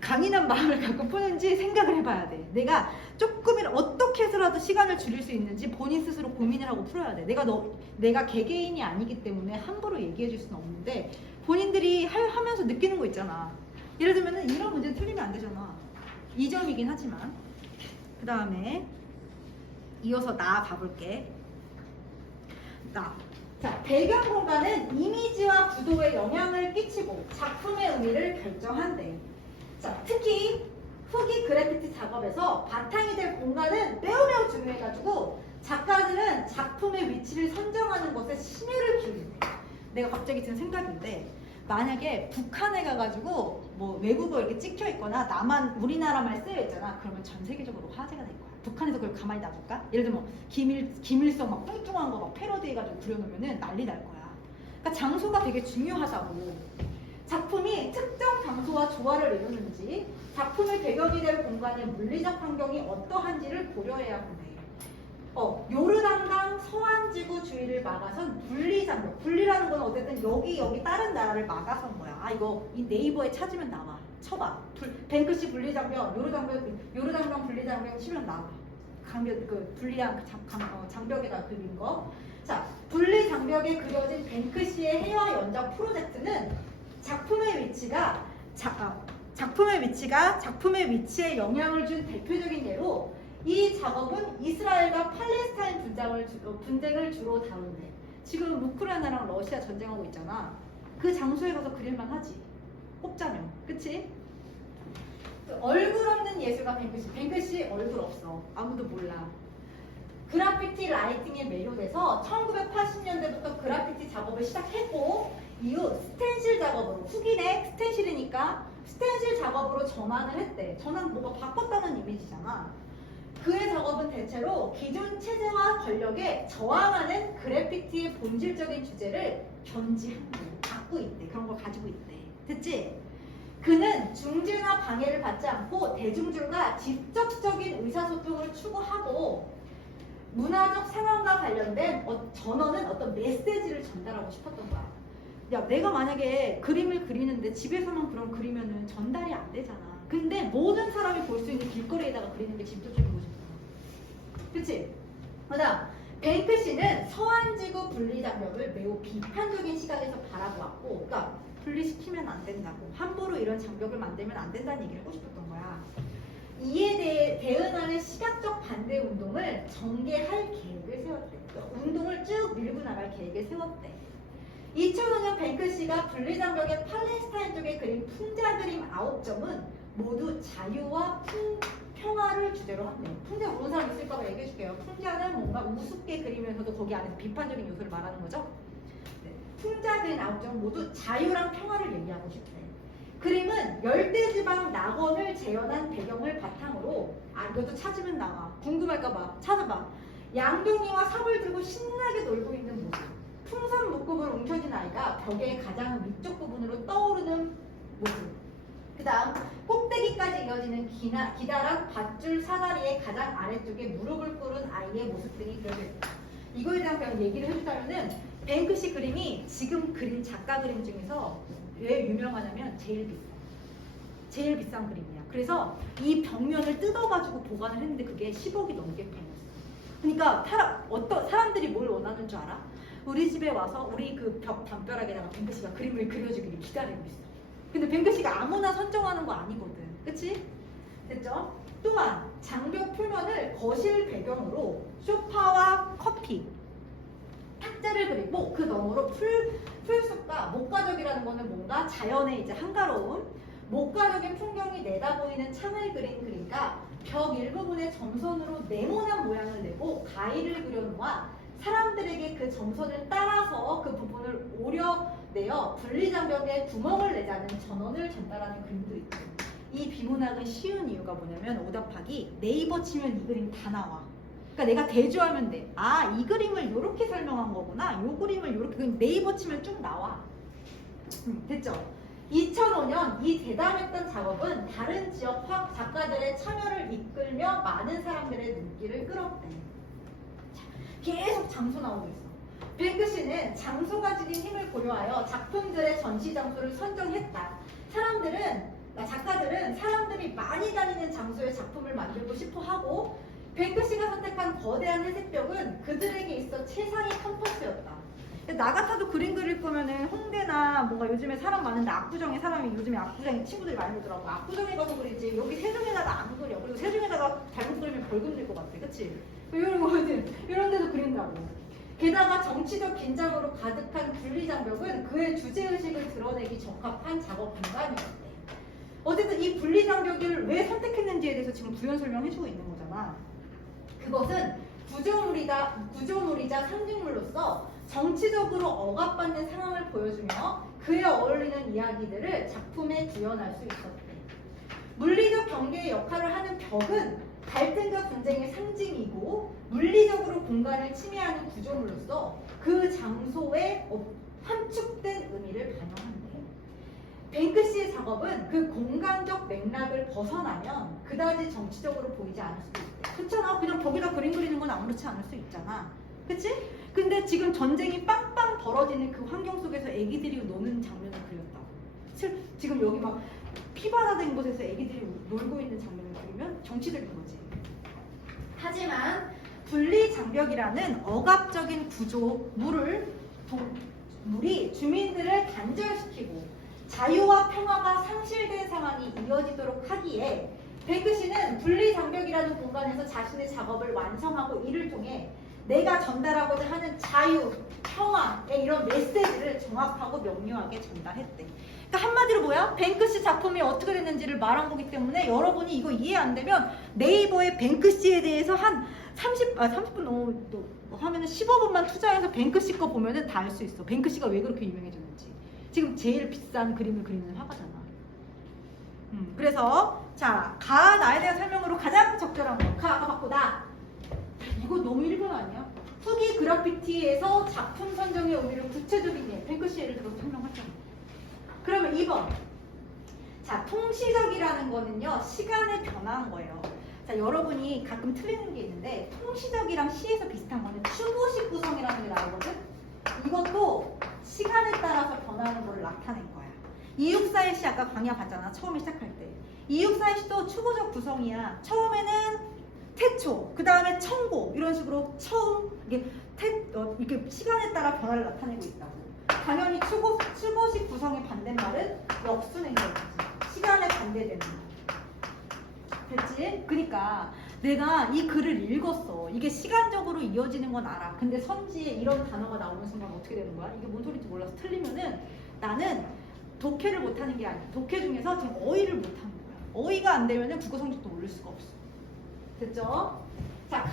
강인한 마음을 갖고 푸는지 생각을 해봐야 돼. 내가 조금이라도 어떻게 해서라도 시간을 줄일 수 있는지 본인 스스로 고민을 하고 풀어야 돼. 내가 개개인이 아니기 때문에 함부로 얘기해 줄 수는 없는데 본인들이 하면서 느끼는 거 있잖아. 예를 들면 이런 문제 틀리면 안 되잖아. 2점이긴 하지만. 그 다음에 이어서 나 가볼게. 자, 배경 공간은 이미지와 구도에 영향을 끼치고 작품의 의미를 결정한대. 자, 특히 후기 그래피티 작업에서 바탕이 될 공간은 매우 중요해가지고 작가들은 작품의 위치를 선정하는 것에 심혈을 기울인대. 내가 갑자기 든 생각인데 만약에 북한에 가가지고 뭐 외국어 이렇게 찍혀 있거나 우리나라만 쓰여 있잖아. 그러면 전 세계적으로 화제가 될 거야. 북한에서 그걸 가만히 놔둘까? 예를 들면 김일성 막 뚱뚱한 거 막 패러디해가지고 그려놓으면 난리 날 거야. 그러니까 장소가 되게 중요하다고. 작품이 특정 장소와 조화를 이루는지 작품의 배경이 될 공간의 물리적 환경이 어떠한지를 고려해야 한대. 요르단강 서안지구 주위를 막아선 분리장벽. 분리라는 건 어쨌든 여기 다른 나라를 막아선 거야. 이거 이 네이버에 찾으면 나와. 쳐봐. 뱅크시 분리장벽, 요르단강 분리장벽 치면 나와. 분리한 장벽에다 그린 거. 자, 분리장벽에 그려진 뱅크시의 해와 연작 프로젝트는 작품의 위치가 작품의 위치에 영향을 준 대표적인 예로 이 작업은 이스라엘과 팔레스타인 분쟁을 주로 다룬대. 지금 우크라이나랑 러시아 전쟁하고 있잖아. 그 장소에 가서 그릴만 하지. 꼽자면. 그치? 얼굴 없는 예술가 뱅크시 얼굴 없어. 아무도 몰라. 그래피티 라이팅에 매료돼서 1980년대부터 그래피티 작업을 시작했고 이후 스텐실 작업으로 후기네 스텐실이니까 스텐실 작업으로 전환을 했대. 전환 뭐가 바꿨다는 이미지잖아. 그의 작업은 대체로 기존 체제와 권력에 저항하는 그래피티의 본질적인 주제를 견지하고 갖고 있대. 그런 걸 가지고 있대. 됐지? 그는 중재나 방해를 받지 않고 대중들과 직접적인 의사소통을 추구하고 문화적 상황과 관련된 전언은 어떤 메시지를 전달하고 싶었던 거야. 야, 내가 만약에 그림을 그리는데 집에서만 그런 그리면은 전달이 안 되잖아. 근데 모든 사람이 볼 수 있는 길거리에다가 그리는 게 직접적인 거잖아. 그치? 그다음 뱅크시는 서안지구 분리장벽을 매우 비판적인 시각에서 바라보았고, 그러니까 분리시키면 안 된다고, 함부로 이런 장벽을 만들면 안 된다는 얘기를 하고 싶었던 거야. 이에 대해 대응하는 시각적 반대 운동을 전개할 계획을 세웠대. 그러니까 운동을 쭉 밀고 나갈 계획을 세웠대. 2005년 뱅크시가 분리장벽의 팔레스타인 쪽에 그린 풍자 그림 9점은 모두 자유와 평화를 주제로 한대요. 풍자 모르는 사람 있을까봐 얘기해줄게요. 풍자는 뭔가 우습게 그리면서도 거기 안에서 비판적인 요소를 말하는 거죠. 네. 풍자 그린 9점 모두 자유랑 평화를 얘기하고 싶대. 그림은 열대지방 낙원을 재현한 배경을 바탕으로, 이것도 찾으면 나와. 궁금할까봐 찾아봐. 양동이와 삽을 들고 신나게 놀고 있는 모습. 풍선 묶음을 움켜쥔 아이가 벽의 가장 위쪽 부분으로 떠오르는 모습. 그 다음 꼭대기까지 이어지는 기다란 밧줄 사다리의 가장 아래쪽에 무릎을 꿇은 아이의 모습들이 그려져 있다. 이거에 대한 그냥 얘기를 해주자면은 뱅크시 그림이 지금 그린 작가 그림 중에서 왜 유명하냐면 제일 비싼 그림이야. 그래서 이 벽면을 뜯어가지고 보관을 했는데 그게 10억이 넘게 팔렸어. 그러니까 사람들이 뭘 원하는 줄 알아? 우리 집에 와서 우리 그 벽 담벼락에다가 뱅크시가 그림을 그려주기를 기다리고 있어. 근데 뱅크시가 아무나 선정하는 거 아니거든. 그치? 됐죠? 또한 장벽 표면을 거실 배경으로 소파와 커피, 탁자를 그리고 그 너머로 풀숲과 목가적이라는 거는 뭔가 자연의 이제 한가로움, 목가적인 풍경이 내다보이는 창을 그린 그림과 벽 일부분에 점선으로 네모난 모양을 내고 가위를 그려놓아 사람들에게 그 점선을 따라서 그 부분을 오려내어 분리장벽에 구멍을 내자는 전언을 전달하는 그림도 있고. 이 비문학은 쉬운 이유가 뭐냐면 오답하기 네이버 치면 이 그림 다 나와. 그러니까 내가 대조하면 돼. 아, 이 그림을 이렇게 설명한 거구나. 이 그림을 이렇게 네이버 치면 쭉 나와. 됐죠? 2005년 이 대담했던 작업은 다른 지역 화학 작가들의 참여를 이끌며 많은 사람들의 눈길을 끌었대. 자, 계속 장소 나오고 있어. 뱅크시는 장소가 지닌 힘을 고려하여 작품들의 전시 장소를 선정했다. 작가들은 사람들이 많이 다니는 장소에 작품을 만들고 싶어 하고, 뱅크시가 선택한 거대한 회색벽은 그들에게 있어 최상의 컴퍼스였다. 나 같아도 그림 그릴 거면은 홍대나 뭔가 요즘에 사람 많은데 압구정에 사람이 요즘에 압구정에 친구들이 많이 오더라고. 압구정에 가서 그리지 여기 세종에다가 안 그려. 그리고 세종에다가 잘못 그리면 벌금 낼 것 같아. 그치? 이런 거거든. 이런 데도 그린다고. 게다가 정치적 긴장으로 가득한 분리장벽은 그의 주제의식을 드러내기 적합한 작업 공간이었대. 어쨌든 이 분리장벽을 왜 선택했는지에 대해서 지금 부연 설명해주고 있는 거잖아. 그것은 구조물이자 상징물로서 정치적으로 억압받는 상황을 보여주며 그에 어울리는 이야기들을 작품에 구현할 수 있었대. 물리적 경계의 역할을 하는 벽은 갈등과 분쟁의 상징이고 물리적으로 공간을 침해하는 구조물로서 그 장소에 함축된 의미를 반영한대. 뱅크시의 작업은 그 공간적 맥락을 벗어나면 그다지 정치적으로 보이지 않을 수도 있대. 그렇잖아. 그냥 벽에다 그림 그리는 건 아무렇지 않을 수 있잖아. 그치? 근데 지금 전쟁이 빵빵 벌어지는 그 환경 속에서 애기들이 노는 장면을 그렸다고. 지금 여기 막 피바다된 곳에서 애기들이 놀고 있는 장면을 그리면 정치적인 거지. 하지만 분리장벽이라는 억압적인 물이 주민들을 단절시키고 자유와 평화가 상실된 상황이 이어지도록 하기에 뱅크시는 분리장벽이라는 공간에서 자신의 작업을 완성하고 이를 통해 내가 전달하고자 하는 자유, 평화의 이런 메시지를 정확하고 명료하게 전달했대. 그러니까 한마디로 뭐야? 뱅크시 작품이 어떻게 됐는지를 말한 거기 때문에 여러분이 이거 이해 안 되면 네이버에 뱅크시에 대해서 한 30분 넘어 하면은 15분만 투자해서 뱅크시 거 보면은 다 알 수 있어. 뱅크시가 왜 그렇게 유명해졌는지. 지금 제일 비싼 그림을 그리는 화가잖아. 그래서 자, 나에 대한 설명으로 가장 적절한 거. 아까 바꾸다. 이거 너무 일본 아니야? 후기 그래피티에서 작품 선정의 의미를 구체적인 예, 뱅크시 예를 들어서 설명하잖아. 그러면 2번. 자, 통시적이라는 거는요, 시간에 변화한 거예요. 자, 여러분이 가끔 틀리는 게 있는데, 통시적이랑 시에서 비슷한 거는 추구식 구성이라는 게 나오거든? 이것도 시간에 따라서 변하는 걸 나타낸 거야. 264의 시 아까 강의 봤잖아, 처음에 시작할 때. 264의 시도 추구적 구성이야. 처음에는 태초, 그 다음에 청고, 이런 식으로 처음, 이렇게 시간에 따라 변화를 나타내고 있다고. 당연히 추구식 구성의 반대말은 역순행동이지. 시간에 반대되는 거. 됐지? 그러니까 내가 이 글을 읽었어. 이게 시간적으로 이어지는 건 알아. 근데 선지에 이런 단어가 나오는 순간 어떻게 되는 거야? 이게 뭔 소리인지 몰라서 틀리면은 나는 독해를 못하는 게 아니야. 독해 중에서 지금 어휘를 못하는 거야. 어휘가 안 되면은 국어 성적도 올릴 수가 없어. 됐죠? 자,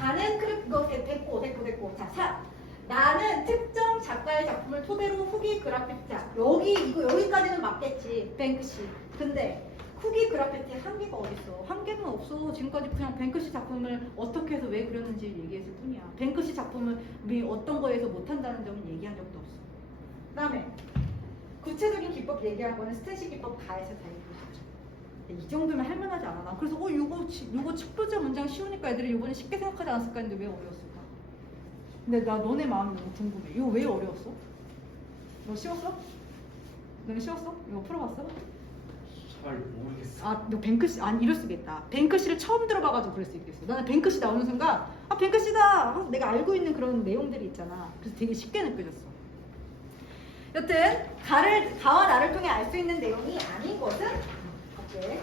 이거 됐고. 자, 나는 특정 작가의 작품을 토대로 후기 그래피티. 자, 여기까지는 맞겠지, 뱅크시. 근데 후기 그래피티 한계가 어딨어? 한계는 없어. 지금까지 그냥 뱅크시 작품을 어떻게 해서 왜 그렸는지 얘기했을 뿐이야. 뱅크시 작품을 어떤 거에서 못한다는 점은 얘기한 적도 없어. 그 다음에 구체적인 기법 얘기한 거는 스탠시 기법 가에서 다 얘기했죠. 이 정도면 할만하지 않아? 난 그래서 요거 첫 번째 문장 쉬우니까 애들이 요번에 쉽게 생각하지 않았을까 했는데 왜 어려웠을까? 근데 나 너네 마음이 너무 궁금해. 이거 왜 어려웠어? 너 쉬웠어? 너네 쉬웠어? 이거 풀어봤어? 잘 모르겠어. 너 뱅크시, 이럴 수도 있겠다. 뱅크시를 처음 들어봐가지고 그럴 수 있겠어. 나는 뱅크시 나오는 순간, 뱅크시다! 내가 알고 있는 그런 내용들이 있잖아. 그래서 되게 쉽게 느껴졌어. 여튼, 가와 나를 통해 알 수 있는 내용이 아닌 것은, 오케이.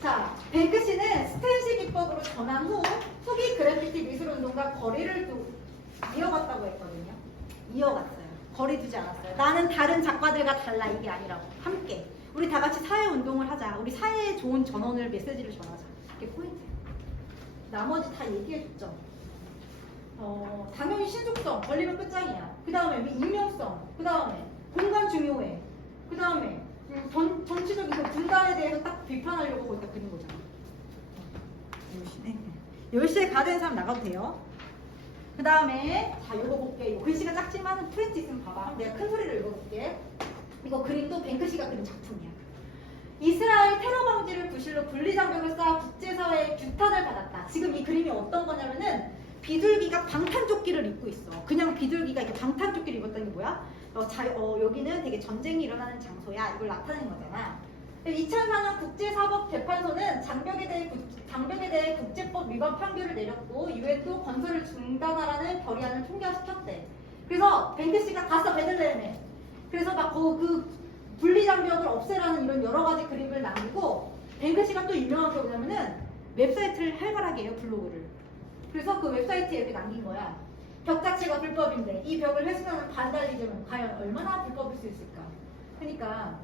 자, 뱅크시는 스탠시 기법으로 전환 후 후기 그래피티 미술운동과 거리를 이어갔다고 했거든요. 이어갔어요. 거리 두지 않았어요. 나는 다른 작가들과 달라, 이게 아니라고. 함께. 우리 다 같이 사회운동을 하자. 우리 사회에 좋은 전원을, 메시지를 전하자. 이게 포인트예요. 나머지 다 얘기해줬죠. 당연히 신속성, 걸리면 끝장이야. 그 다음에 익명성, 그 다음에 공간 중요해. 그 다음에 정치적인 그 분단에 대해서 딱 비판하려고 거기다 그린 거잖아. 보시네. 10시에 가야 되는 사람 나가도 돼요. 그 다음에 자 이거 볼게. 이거 글씨가 작지만 프린트 있으면 봐봐. 내가 큰 소리로 읽어볼게. 이거 그림도 뱅크시가 그린 작품이야. 이스라엘 테러 방지를 구실로 분리장벽을 쌓아 국제사회의 규탄을 받았다. 지금 이 그림이 어떤 거냐면은 비둘기가 방탄조끼를 입고 있어. 그냥 비둘기가 이렇게 방탄조끼를 입었다는 게 뭐야? 여기는 되게 전쟁이 일어나는 장소야. 이걸 나타내는 거잖아. 2004년 국제사법재판소는 장벽에 대해 국제법 위반 판결을 내렸고 유엔도 건설을 중단하라는 결의안을 통과시켰대. 그래서 뱅크시가 갔어 베들레헴에. 그래서 막 그 분리장벽을 없애라는 이런 여러 가지 그림을 남기고 뱅크시가 또 유명한 게 뭐냐면은 웹사이트를 활발하게 해요. 블로그를. 그래서 그 웹사이트에 이렇게 남긴 거야. 벽 자체가 불법인데 이 벽을 훼손하는 반달리즘은 과연 얼마나 불법일 수 있을까? 그러니까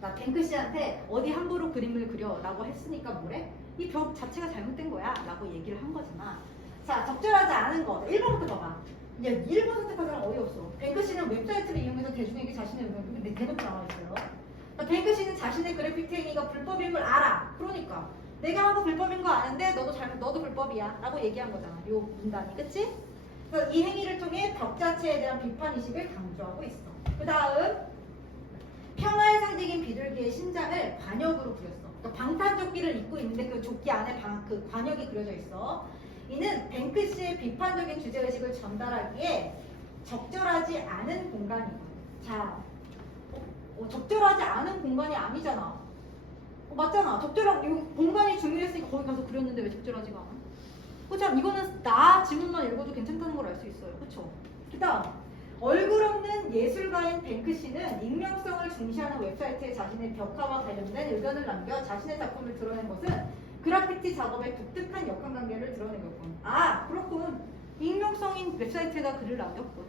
나 뱅크시한테 어디 함부로 그림을 그려 라고 했으니까 뭐래? 이 벽 자체가 잘못된 거야 라고 얘기를 한 거잖아. 자, 적절하지 않은 거 1번부터 봐봐. 야, 1번 선택하자면 어이없어. 뱅크시는 웹사이트를 이용해서 대중에게 자신의 의견을 대놓고 나와 있어요. 뱅크시는 자신의 그래피티 행위가 불법인 걸 알아. 그러니까 내가 한 거 불법인 거 아는데 너도 불법이야 라고 얘기한 거잖아. 요 문단이. 그치? 그래서 이 행위를 통해 벽 자체에 대한 비판 의식을 강조하고 있어. 그 다음 평화의 상징인 비둘기의 신장을 관역으로 그렸어. 그러니까 방탄조끼를 입고 있는데 그 조끼 안에 그 관역이 그려져 있어. 이는 뱅크시의 비판적인 주제의식을 전달하기에 적절하지 않은 공간이고. 자, 적절하지 않은 공간이 아니잖아. 맞잖아. 적절한 이 공간이 중요했으니까 거기 가서 그렸는데 왜 적절하지가 않아? 그죠? 이거는 나 지문만 읽어도 괜찮다는 걸 알 수 있어요. 그쵸? 그다음 얼굴 없는 예술가인 뱅크시는 익명성을 중시하는 웹사이트에 자신의 벽화와 관련된 의견을 남겨 자신의 작품을 드러낸 것은 그래피티 작업의 독특한 역학관계를 드러내겠군. 아, 그렇군. 익명성인 웹사이트에다 글을 남겼군.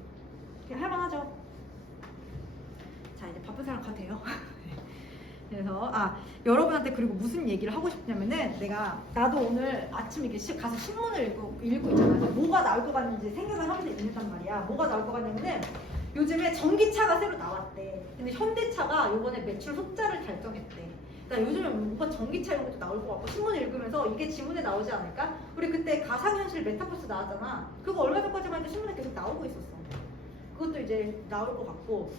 할만하죠? 자, 이제 바쁜 사람 가도 돼요. 그래서 여러분한테 그리고 무슨 얘기를 하고 싶냐면은 나도 오늘 아침에 이렇게 가서 신문을 읽고 있잖아. 뭐가 나올 것 같는지 생각을 하면서 읽는단 말이야. 뭐가 나올 것 같냐면은 요즘에 전기차가 새로 나왔대. 근데 현대차가 요번에 매출 흑자를 달성했대. 그러니까 요즘에 뭔가 전기차 이런 것도 나올 것 같고 신문을 읽으면서 이게 지문에 나오지 않을까? 우리 그때 가상현실 메타버스 나왔잖아. 그거 얼마 전까지만 해도 신문에 계속 나오고 있었어. 그것도 이제 나올 것 같고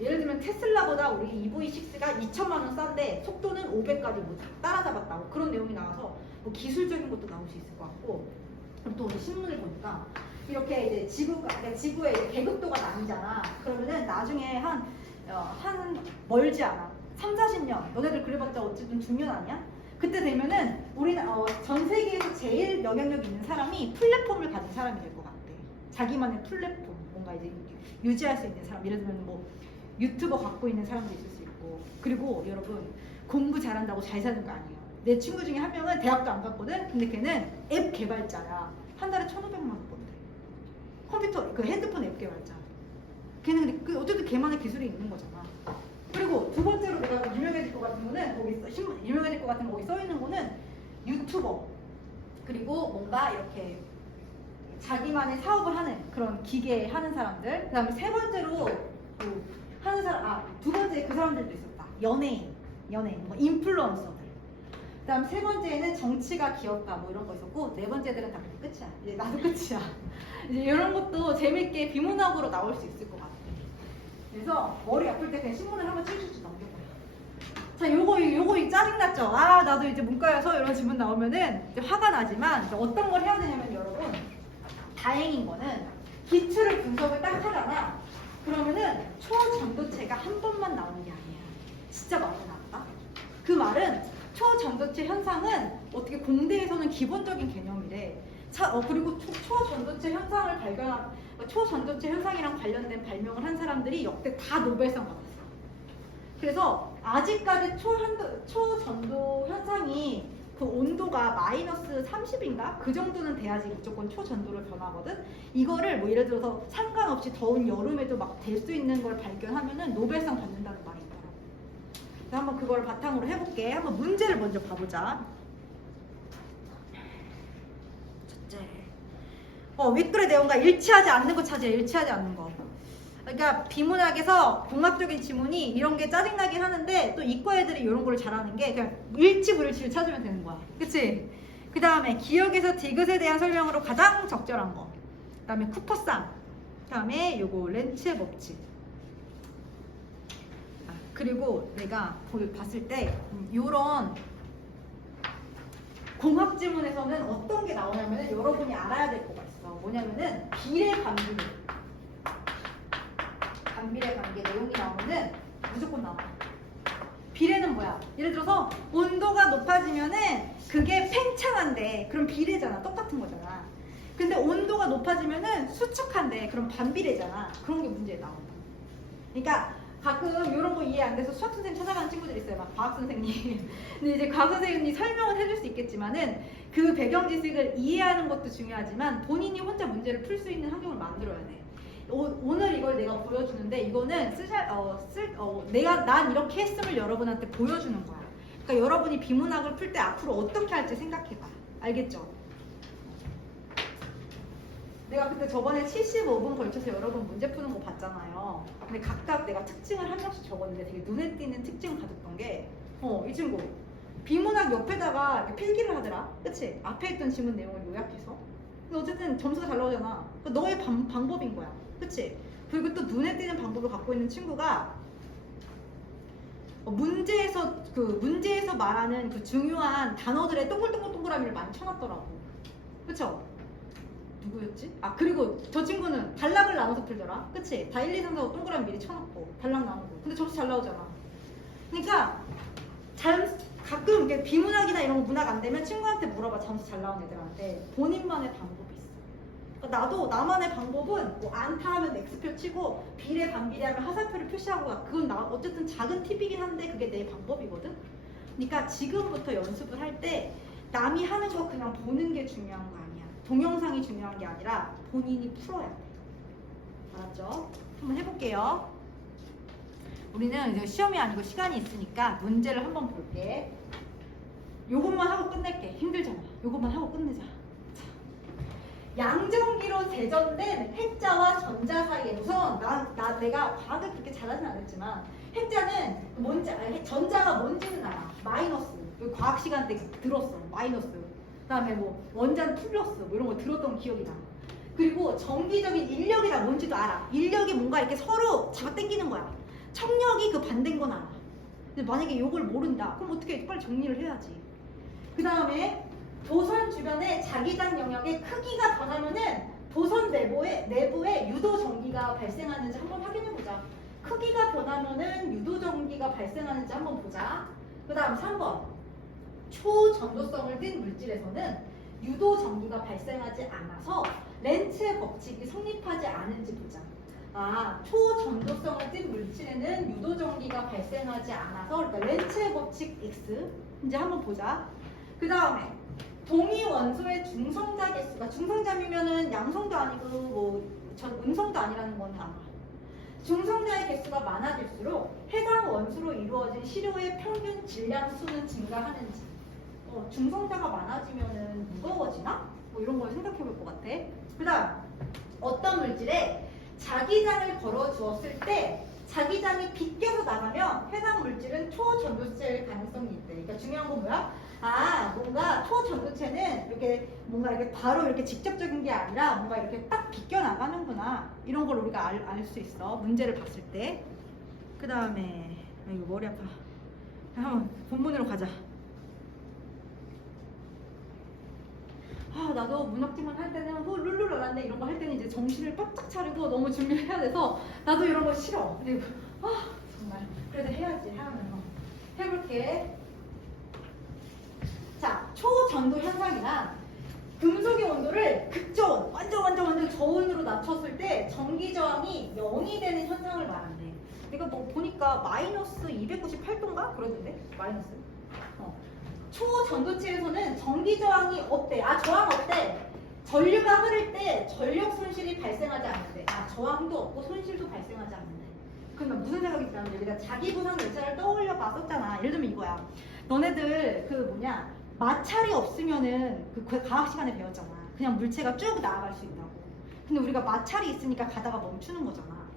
예를 들면 테슬라보다 우리 EV6가 2천만 원 싼데 속도는 500까지 뭐 따라잡았다고 그런 내용이 나와서 뭐 기술적인 것도 나올 수 있을 것 같고. 그럼 또 우리 신문을 보니까 이렇게 이제 지구의 이제 계급도가 나뉘잖아. 그러면은 나중에 한 멀지 않아 30-40년 너네들 그래봤자 어쨌든 중년 아니야? 그때 되면은 우리는 전 세계에서 제일 영향력 있는 사람이 플랫폼을 가진 사람이 될 것 같아. 자기만의 플랫폼 뭔가 이제 유지할 수 있는 사람. 예를 들면 뭐 유튜버 갖고 있는 사람도 있을 수 있고. 그리고 여러분 공부 잘한다고 잘 사는 거 아니에요. 내 친구 중에 한 명은 대학도 안 갔거든. 근데 걔는 앱 개발자야. 한 달에 1,500만 원 번대. 컴퓨터 핸드폰 앱 개발자. 걔는 근데 어쨌든 걔만의 기술이 있는 거잖아. 그리고 두 번째로 내가 유명해질 것 같은 거는 유명해질 것 같은 거기 써 있는 거는 유튜버. 그리고 뭔가 이렇게 자기만의 사업을 하는 그런 기계 하는 사람들. 그다음에 세 번째로 하는 사람, 두 번째 그 사람들도 있었다. 연예인, 뭐 인플루언서들. 그다음 세 번째는 정치가 기업가 뭐 이런 거 있었고 네 번째들은 다 끝이야. 이제 나도 끝이야. 이제 이런 것도 재밌게 비문학으로 나올 수 있을 것 같아. 그래서 머리 아플 때 그냥 신문을 한번 찔찔찔 넘겨봐요. 자, 요거 짜증났죠? 나도 이제 문과여서 이런 질문 나오면은 이제 화가 나지만 이제 어떤 걸 해야 되냐면 여러분 다행인 거는 기출을 분석을 딱 하잖아. 그러면은 초전도체가 한 번만 나오는 게 아니야. 진짜 많이 나왔다. 그 말은 초전도체 현상은 어떻게 공대에서는 기본적인 개념이래. 그리고 초전도체 현상을 초전도체 현상이랑 관련된 발명을 한 사람들이 역대 다 노벨상 받았어. 그래서 아직까지 초전도 현상이 그 온도가 마이너스 30인가? 그 정도는 돼야지 무조건 초전도로 변하거든? 이거를 뭐 예를 들어서 상관없이 더운 여름에도 막 될 수 있는 걸 발견하면은 노벨상 받는다는 말이 있더라고. 그래서 한번 그걸 바탕으로 해볼게. 한번 문제를 먼저 봐보자. 첫째. 윗글의 내용과 일치하지 않는 거 찾아요. 일치하지 않는 거. 그러니까 비문학에서 공학적인 지문이 이런 게 짜증나긴 하는데 또 이과 애들이 이런 걸 잘하는 게 그냥 일치 불일치를 찾으면 되는 거야. 그치? 그 다음에 기억에서 디귿에 대한 설명으로 가장 적절한 거. 그 다음에 쿠퍼상. 그 다음에 요거 렌츠의 법칙. 그리고 내가 봤을 때 요런 공학 지문에서는 어떤 게 나오냐면은 여러분이 알아야 될 거가 있어. 뭐냐면은 비례 관계. 반비례 관계 내용이 나오면은 무조건 나와. 비례는 뭐야? 예를 들어서 온도가 높아지면은 그게 팽창한데 그럼 비례잖아. 똑같은 거잖아. 근데 온도가 높아지면은 수축한데 그럼 반비례잖아. 그런 게 문제에 나온다. 그러니까 가끔 이런 거 이해 안 돼서 수학 선생님 찾아가는 친구들 있어요. 막 과학 선생님. 근데 이제 과학 선생님이 설명은 해줄 수 있겠지만은 그 배경 지식을 이해하는 것도 중요하지만 본인이 혼자 문제를 풀 수 있는 환경을 만들어야 돼. 오늘 이걸 내가 보여주는데 이거는 난 이렇게 했음을 여러분한테 보여주는 거야. 그러니까 여러분이 비문학을 풀 때 앞으로 어떻게 할지 생각해봐. 알겠죠? 내가 그때 저번에 75분 걸쳐서 여러분 문제 푸는 거 봤잖아요. 근데 각각 내가 특징을 한 명씩 적었는데 되게 눈에 띄는 특징을 가졌던 게 이 친구 비문학 옆에다가 이렇게 필기를 하더라. 그치? 앞에 있던 지문 내용을 요약해서. 근데 어쨌든 점수가 잘 나오잖아. 그러니까 너의 방법인 거야. 그치? 그리고 또 눈에 띄는 방법을 갖고 있는 친구가 문제에서 말하는 그 중요한 단어들의 동글동글동그라미를 많이 쳐놨더라고. 그쵸? 누구였지? 그리고 저 친구는 단락을 나눠서 풀더라. 그치? 다 1, 2, 3, 4, 5 동그라미 미리 쳐놓고 단락 나누고. 근데 점수 잘 나오잖아. 그러니까 가끔 이게 비문학이나 이런 거 문학 안 되면 친구한테 물어봐. 점수 잘 나온 애들한테. 본인만의 방법이 있어. 그러니까 나도 나만의 방법은 뭐 안타 하면 X표 치고 비례 반비례 하면 하살표를 표시하고 그건 나 어쨌든 작은 팁이긴 한데 그게 내 방법이거든. 그러니까 지금부터 연습을 할 때 남이 하는 거 그냥 보는 게 중요한 거 아니야. 동영상이 중요한 게 아니라 본인이 풀어야 돼. 알았죠? 한번 해볼게요. 우리는 이제 시험이 아니고 시간이 있으니까 문제를 한번 볼게. 요것만 하고 끝낼게. 힘들잖아. 요것만 하고 끝내자. 양전기로 대전된 핵자와 전자 사이에 우선 내가 과학을 그렇게 잘하진 않았지만 핵자는 뭔지 전자가 뭔지는 알아. 마이너스. 과학 시간 때 들었어. 마이너스. 그다음에 뭐 원자는 플러스 뭐 이런 거 들었던 기억이 나. 그리고 전기적인 인력이라 뭔지도 알아. 인력이 뭔가 이렇게 서로 잡아당기는 거야. 청력이 그 반대인 건 알아. 근데 만약에 이걸 모른다. 그럼 어떻게 빨리 정리를 해야지. 그다음에 도선 주변의 자기장 영역의 크기가 변하면은 도선 내부에 유도 전기가 발생하는지 한번 확인해 보자. 크기가 변하면은 유도 전기가 발생하는지 한번 보자. 그다음 3번. 초전도성을 띤 물질에서는 유도 전기가 발생하지 않아서 렌츠의 법칙이 성립하지 않은지 보자. 초전도성을 띤 물질에는 유도 전기가 발생하지 않아서 그러니까 렌츠의 법칙 X 이제 한번 보자. 그다음에 동위 원소의 중성자 개수가 중성자면은 양성도 아니고 뭐 음성도 아니라는 건 알아. 중성자의 개수가 많아질수록 해당 원소로 이루어진 시료의 평균 질량 수는 증가하는지. 중성자가 많아지면은 무거워지나? 뭐 이런 걸 생각해 볼 것 같아. 그다음 어떤 물질에 자기장을 걸어 주었을 때 자기장이 비껴서 나가면 해당 물질은 초전도체일 가능성이 있대. 그러니까 중요한 건 뭐야? 뭔가 초전도체는 이렇게 뭔가 이렇게 바로 이렇게 직접적인 게 아니라 뭔가 이렇게 딱 비껴 나가는구나. 이런 걸 우리가 알 수 있어. 문제를 봤을 때. 그 다음에 이거 머리 아파. 한번 본문으로 가자. 나도 문학지문 할 때는 룰루랄란데 이런 거 할 때는 이제 정신을 바짝 차리고 너무 준비를 해야 돼서 나도 이런 거 싫어. 근데 정말 그래도 해야지. 해볼게. 자, 초전도 현상이란 금속의 온도를 극저온, 완전 저온으로 낮췄을 때 전기 저항이 0이 되는 현상을 말한대. 내가 뭐 보니까 마이너스 298도인가? 그러던데? 마이너스. 초전도체에서는 전기 저항이 없대. 저항 없대. 전류가 흐를 때 전력 손실이 발생하지 않는데. 저항도 없고 손실도 발생하지 않는데. 그러면 무슨 생각이 드냐면 여기다 자기 부상 열차를 떠올려 봤었잖아. 예를 들면 이거야. 너네들 마찰이 없으면은 그 과학 시간에 배웠잖아. 그냥 물체가 쭉 나아갈 수 있다고. 근데 우리가 마찰이 있으니까 가다가 멈추는 거잖아.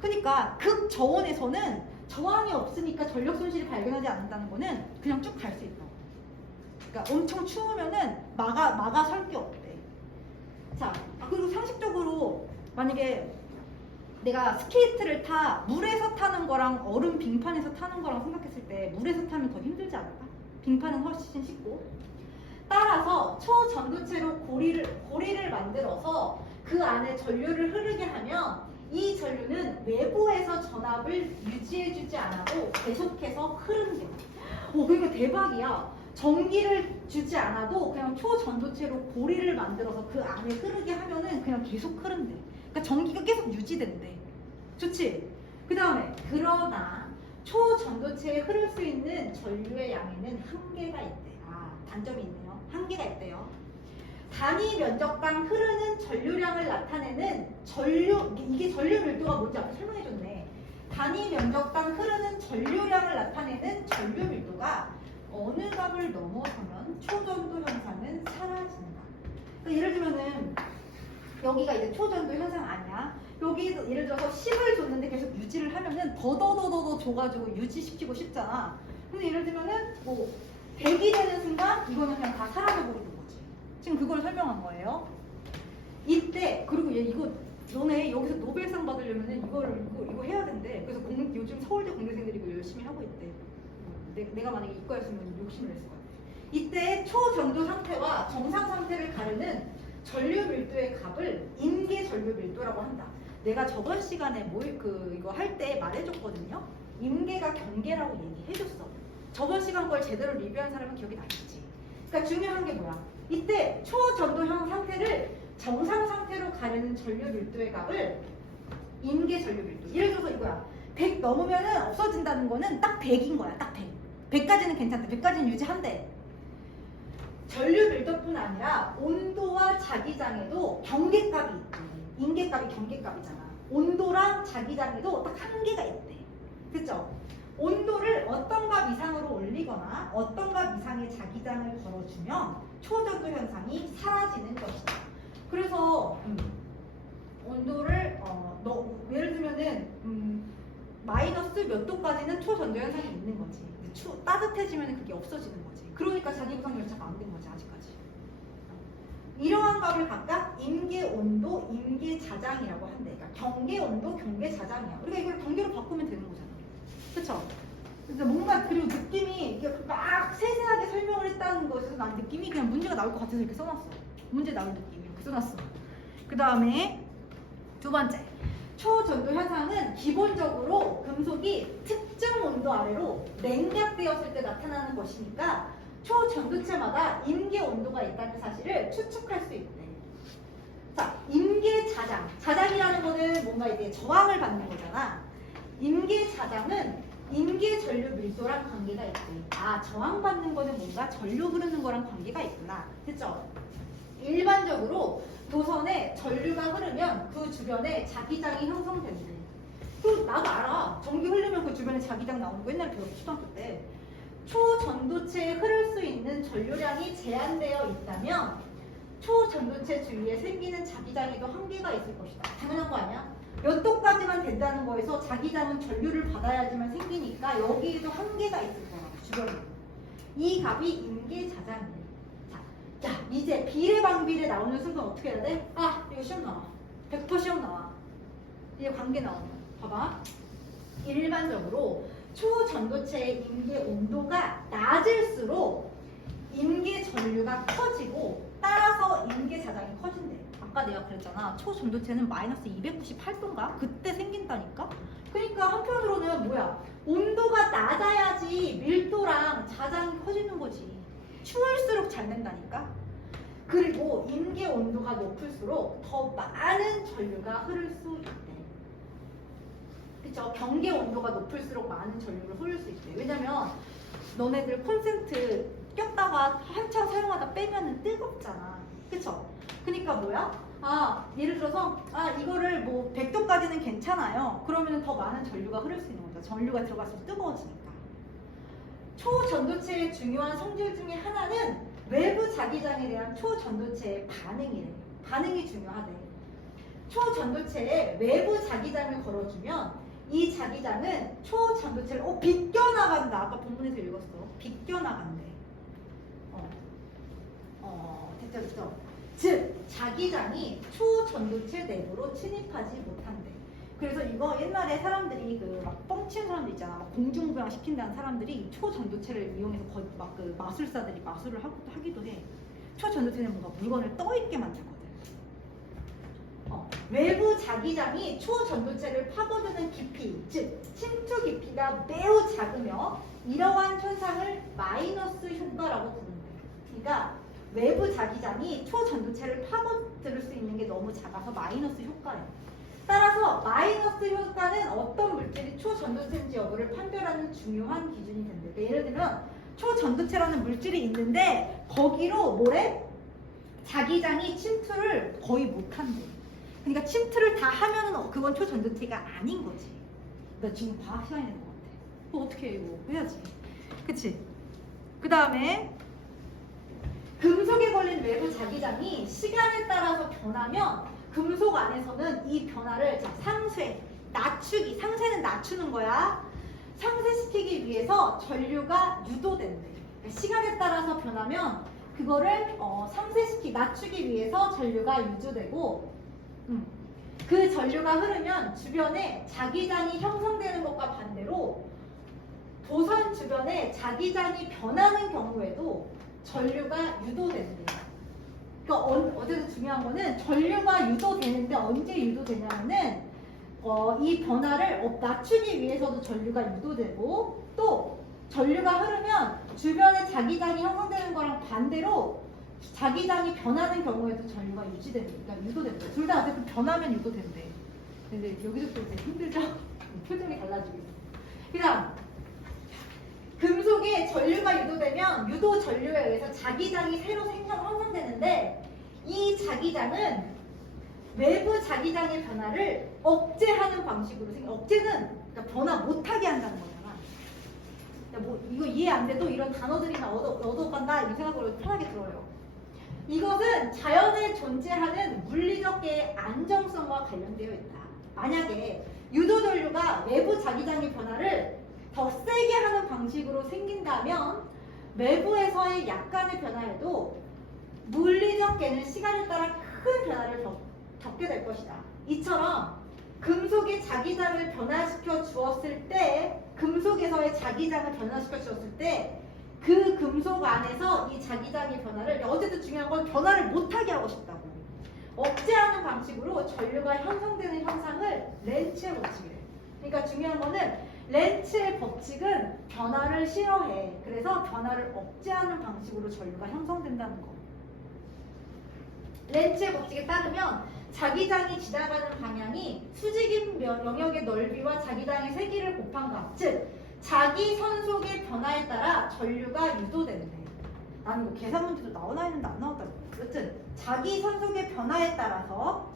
그러니까 극저온에서는 저항이 없으니까 전력 손실이 발생하지 않는다는 거는 그냥 쭉 갈 수 있다고. 그러니까 엄청 추우면은 막아 설 게 없대. 자, 그리고 상식적으로 만약에 내가 스케이트를 물에서 타는 거랑 얼음 빙판에서 타는 거랑 생각했을 때 물에서 타면 더 힘들지 않을까? 빙판은 훨씬 쉽고. 따라서 초전도체로 고리를 만들어서 그 안에 전류를 흐르게 하면 이 전류는 외부에서 전압을 유지해주지 않아도 계속해서 흐른대. 그러니까 대박이야. 전기를 주지 않아도 그냥 초전도체로 고리를 만들어서 그 안에 흐르게 하면은 그냥 계속 흐른대. 그러니까 전기가 계속 유지된대. 좋지? 그 다음에 그러나 초전도체에 흐를 수 있는 전류의 양에는 한계가 있대. 단점이 있네요. 한계가 있대요. 단위 면적당 흐르는 전류량을 나타내는 이게 전류 밀도가 뭔지 앞에 설명해줬네. 단위 면적당 흐르는 전류량을 나타내는 전류 밀도가 어느 값을 넘어서면 초전도 현상은 사라진다. 그러니까 예를 들면은 여기가 이제 초전도 현상 아니야. 여기 예를 들어서 10을 줬는데 계속 유지를 하면은 더 줘가지고 유지시키고 싶잖아. 근데 예를 들면은 뭐 100이 되는 순간 이거는 그냥 다 사라져버리는 거지. 지금 그걸 설명한 거예요. 이때 그리고 이거 너네 여기서 노벨상 받으려면은 이거 해야 된대. 그래서 요즘 서울대 공대생들이 이거 열심히 하고 있대. 내가 만약에 이과였으면 욕심을 냈을 거야. 이때 초전도 상태와 정상 상태를 가르는 전류 밀도의 값을 임계 전류 밀도라고 한다. 내가 저번 시간에 이거 할 때 말해줬거든요. 임계가 경계라고 얘기해줬어. 저번 시간 걸 제대로 리뷰한 사람은 기억이 나겠지. 그러니까 중요한 게 뭐야? 이때 초전도형 상태를 정상 상태로 가르는 전류 밀도의 값을 임계 전류 밀도. 예를 들어서 이거야. 100 넘으면은 없어진다는 거는 딱 100인 거야. 딱 100. 100까지는 괜찮대. 100까지는 유지한대. 전류 밀도뿐 아니라 온도와 자기장에도 경계값이 있대. 임계값이 경계값이잖아. 온도랑 자기장에도 딱 한계가 있대. 그쵸? 온도를 어떤 값 이상으로 올리거나 어떤 값 이상의 자기장을 걸어주면 초전도 현상이 사라지는 것이다. 그래서 온도를 예를 들면은 마이너스 몇 도까지는 초전도 현상이 있는 거지. 따뜻해지면 그게 없어지는 거지. 그러니까 자기부상 열차가 안 된 거지 아직까지. 이러한 값을 각각 임계 온도, 임계 자장이라고 한대. 그러니까 경계 온도, 경계 자장이야. 우리가 이걸 경계로 바꾸면 되는 거잖아. 그쵸? 그래서 뭔가 그리고 느낌이 이게 막 세세하게 설명을 했다는 것에서 난 느낌이 그냥 문제가 나올 것 같아서 이렇게 써놨어. 문제 나올 느낌이 이렇게 써놨어. 그 다음에 두 번째. 초전도 현상은 기본적으로 금속이 특정 온도 아래로 냉각되었을 때 나타나는 것이니까 초전도체마다 임계 온도가 있다는 사실을 추측할 수 있대. 자, 임계 자장. 자장이라는 거는 뭔가 이제 저항을 받는 거잖아. 임계 자장은 임계 전류 밀도랑 관계가 있대. 저항받는 거는 뭔가 전류 흐르는 거랑 관계가 있구나. 그쵸? 일반적으로 도선에 전류가 흐르면 그 주변에 자기장이 형성된대. 나도 알아. 전기 흐르면 그 주변에 자기장 나오는 거 옛날에 배웠어. 초등학교 때. 초전도체에 흐를 수 있는 전류량이 제한되어 있다면 초전도체 주위에 생기는 자기장에도 한계가 있을 것이다. 당연한 거 아니야? 몇 도까지만 된다는 거에서 자기장은 전류를 받아야지만 생기니까 여기에도 한계가 있을 거라고 주변에. 이 값이 임계 자장이에요. 자, 이제 비례방비례 나오는 순간 어떻게 해야 돼? 이거 시험 나와. 100% 시험 나와. 이게 관계 나오면. 봐봐. 일반적으로 초전도체의 임계 온도가 낮을수록 임계 전류가 커지고 따라서 임계 자장이 커진대. 아까 내가 그랬잖아. 초전도체는 마이너스 298도인가? 그때 생긴다니까? 그러니까 한편으로는 뭐야? 온도가 낮아야지 밀도랑 자장이 커지는 거지. 추울수록 잘 된다니까? 그리고 임계 온도가 높을수록 더 많은 전류가 흐를 수 있대. 그쵸? 경계 온도가 높을수록 많은 전류를 흐를 수 있대. 왜냐면 너네들 콘센트 꼈다가 한참 사용하다 빼면은 뜨겁잖아. 그쵸? 그러니까 뭐야? 예를 들어서 이거를 뭐 100도까지는 괜찮아요. 그러면 더 많은 전류가 흐를 수 있는 거죠. 전류가 들어갈수록 뜨거워지니까. 초전도체의 중요한 성질 중에 하나는 외부 자기장에 대한 초전도체의 반응이래. 반응이 중요하대. 초전도체에 외부 자기장을 걸어주면 이 자기장은 초전도체를 비껴나간다. 아까 본문에서 읽었어. 비껴나간대. 됐죠. 즉 자기장이 초전도체 내부로 침입하지 못한대. 그래서 이거 옛날에 사람들이 그 막 뻥치는 사람들 있잖아. 막 공중부양 시킨다는 사람들이 초전도체를 이용해서 막 그 마술사들이 마술을 하기도 해. 초전도체는 뭔가 물건을 떠 있게 만들거든. 외부 자기장이 초전도체를 파고드는 깊이, 즉 침투 깊이가 매우 작으며 이러한 현상을 마이너스 효과라고 부른대. 그러니까 외부 자기장이 초전도체를 파고들 수 있는 게 너무 작아서 마이너스 효과예요. 따라서 마이너스 효과는 어떤 물질이 초전도체인지 여부를 판별하는 중요한 기준이 된대. 그러니까 예를 들면 초전도체라는 물질이 있는데 거기로 뭐래? 자기장이 침투를 거의 못한대. 그러니까 침투를 다 하면은 그건 초전도체가 아닌 거지. 나 지금 과학 시간이 된 것 같아. 뭐 어떻게 해 이거 해야지. 그치? 그 다음에 금속에 걸린 외부 자기장이 시간에 따라서 변하면 금속 안에서는 이 변화를 상쇄, 낮추기, 상쇄는 낮추는 거야. 상쇄시키기 위해서 전류가 유도된대. 그러니까 시간에 따라서 변하면 그거를 낮추기 위해서 전류가 유도되고 그 전류가 흐르면 주변에 자기장이 형성되는 것과 반대로 도선 주변에 자기장이 변하는 경우에도 전류가 유도된대요. 그러니까 어제도 중요한 거는 전류가 유도되는데 언제 유도되냐면은 이 변화를 낮추기 위해서도 전류가 유도되고 또 전류가 흐르면 주변에 자기장이 형성되는 거랑 반대로 자기장이 변하는 경우에도 전류가 그러니까 유도된대. 둘 다 어쨌든 변하면 유도된대. 근데 여기서 또 이제 힘들죠? 표정이 달라지고 있어. 그다음 금속에 전류가 유도되면 유도 전류에 의해서 자기장이 새로 형성되는데 이 자기장은 외부 자기장의 변화를 억제하는 방식으로 억제는 그러니까 변화 못하게 한다는 거잖아. 그러니까 뭐 이거 이해 안 돼도 이런 단어들이나 얻어간다 이 생각으로 편하게 들어요. 이것은 자연에 존재하는 물리적의 안정성과 관련되어 있다. 만약에 유도 전류가 외부 자기장의 변화를 더 세게 하는 방식으로 생긴다면 외부에서의 약간의 변화에도 물리적 개는 시간에 따라 큰 변화를 겪게 될 것이다. 이처럼 금속의 자기장을 변화시켜 주었을 때 금속에서의 자기장을 변화시켜 주었을 때 그 금속 안에서 이 자기장의 변화를 어쨌든 중요한 건 변화를 못하게 하고 싶다고 억제하는 방식으로 전류가 형성되는 현상을 렌츠의 법칙이래. 그러니까 중요한 거는 렌츠의 법칙은 변화를 싫어해. 그래서 변화를 억제하는 방식으로 전류가 형성된다는 거. 렌츠의 법칙에 따르면 자기장이 지나가는 방향이 수직인 영역의 넓이와 자기장의 세기를 곱한 값, 즉 자기 선속의 변화에 따라 전류가 유도된대. 나는 뭐 계산 문제도 나오나 했는데 안 나왔다고. 여튼 자기 선속의 변화에 따라서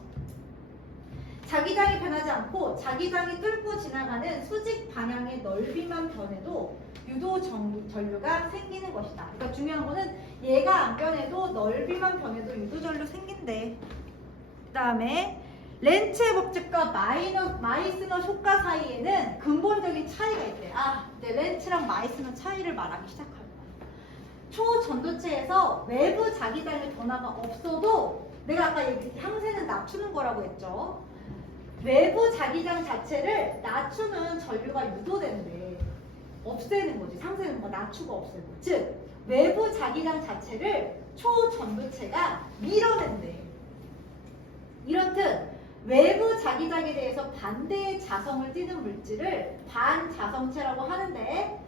자기장이 변하지 않고 자기장이 뚫고 지나가는 수직 방향의 넓이만 변해도 유도 전류가 생기는 것이다. 그러니까 중요한 거는 얘가 안 변해도 넓이만 변해도 유도 전류 생긴대. 그 다음에 렌츠의 법칙과 마이스너 효과 사이에는 근본적인 차이가 있대. 이제 렌츠랑 마이스너 차이를 말하기 시작할 거야. 초전도체에서 외부 자기장의 변화가 없어도 내가 아까 향세는 낮추는 거라고 했죠. 외부 자기장 자체를 낮추면 전류가 유도된대. 없애는 거지. 상쇄는 뭐 낮추고 없애고. 즉 외부 자기장 자체를 초전도체가 밀어낸대. 이렇듯 외부 자기장에 대해서 반대의 자성을 띠는 물질을 반자성체라고 하는데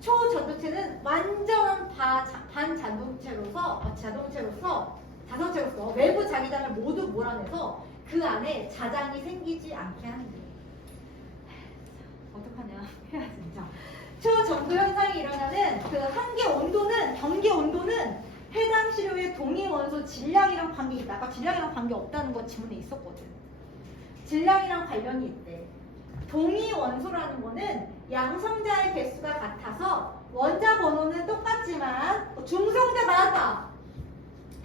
초전도체는 완전한 자성체로서 외부 자기장을 모두 몰아내서 그 안에 자장이 생기지 않게 하는데 어떡하냐 해야지. 진짜 초전도 현상이 일어나는 그 경계 온도는 해당 시료의 동위 원소 질량이랑 관계 있다. 아까 질량이랑 관계 없다는 거 지문에 있었거든. 질량이랑 관련이 있대. 동위 원소라는 거는 양성자의 개수가 같아서 원자 번호는 똑같지만 중성자 나왔다.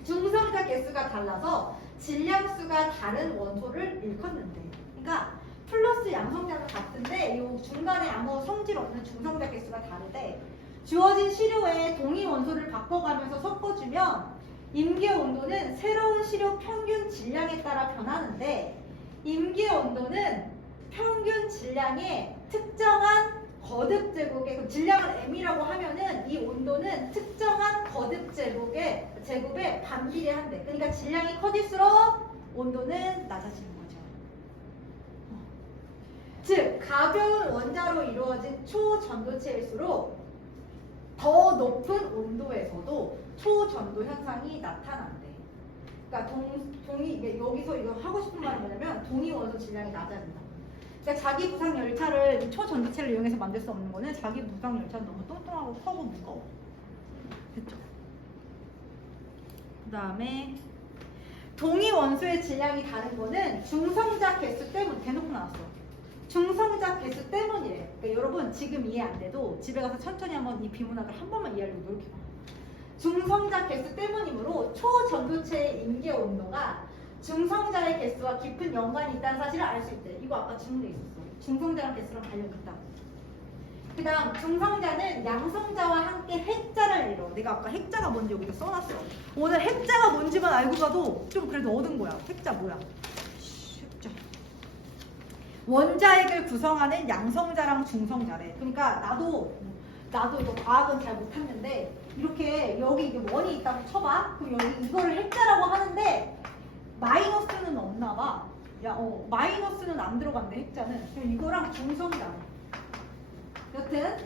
중성자 개수가 달라서 질량수가 다른 원소를 일컫는데. 그러니까 플러스 양성자는 같은데 이 중간에 아무 성질 없는 중성자 개수가 다르대. 주어진 시료에 동위 원소를 바꿔가면서 섞어주면 임기의 온도는 새로운 시료 평균 질량에 따라 변하는데 임기의 온도는 평균 질량의 특정한 거듭 제곱의 질량을 m이라고 하면은 이 온도는 특정한 거듭 제곱에 반비례한대. 그러니까 질량이 커질수록 온도는 낮아지는 거죠. 즉 가벼운 원자로 이루어진 초전도체일수록 더 높은 온도에서도 초전도 현상이 나타난대. 그러니까 여기서 이거 하고 싶은 말은 뭐냐면 동위 원소 질량이 낮아진다. 그러니까 자기 부상 열차를 초전도체를 이용해서 만들 수 없는 거는 자기 부상 열차는 너무 뚱뚱하고 커고 무거워. 됐죠? 그 다음에 동위 원소의 질량이 다른 거는 중성자 개수 때문. 대놓고 나왔어. 중성자 개수 때문이래. 그러니까 여러분 지금 이해 안 돼도 집에 가서 천천히 한번 이 비문학을 한 번만 이해하려고 노력해봐. 중성자 개수 때문이므로 초전도체의 임계 온도가 중성자의 개수와 깊은 연관이 있다는 사실을 알 수 있대. 이거 아까 질문에 있었어. 중성자랑 개수랑 관련이 있다. 그 다음 중성자는 양성자와 함께 핵자를 이뤄. 내가 아까 핵자가 뭔지 여기다 써놨어. 오늘 핵자가 뭔지만 알고 가도 좀 그래도 얻은 거야. 핵자 뭐야? 핵자. 원자핵을 구성하는 양성자랑 중성자래. 그러니까 나도 이거 과학은 잘 못했는데 이렇게 여기 이게 원이 있다고 쳐봐. 그럼 여기 이거를 핵자라고 하는데 마이너스는 없나 봐. 마이너스는 안 들어간대 핵자는. 그럼 이거랑 중성자래. 여튼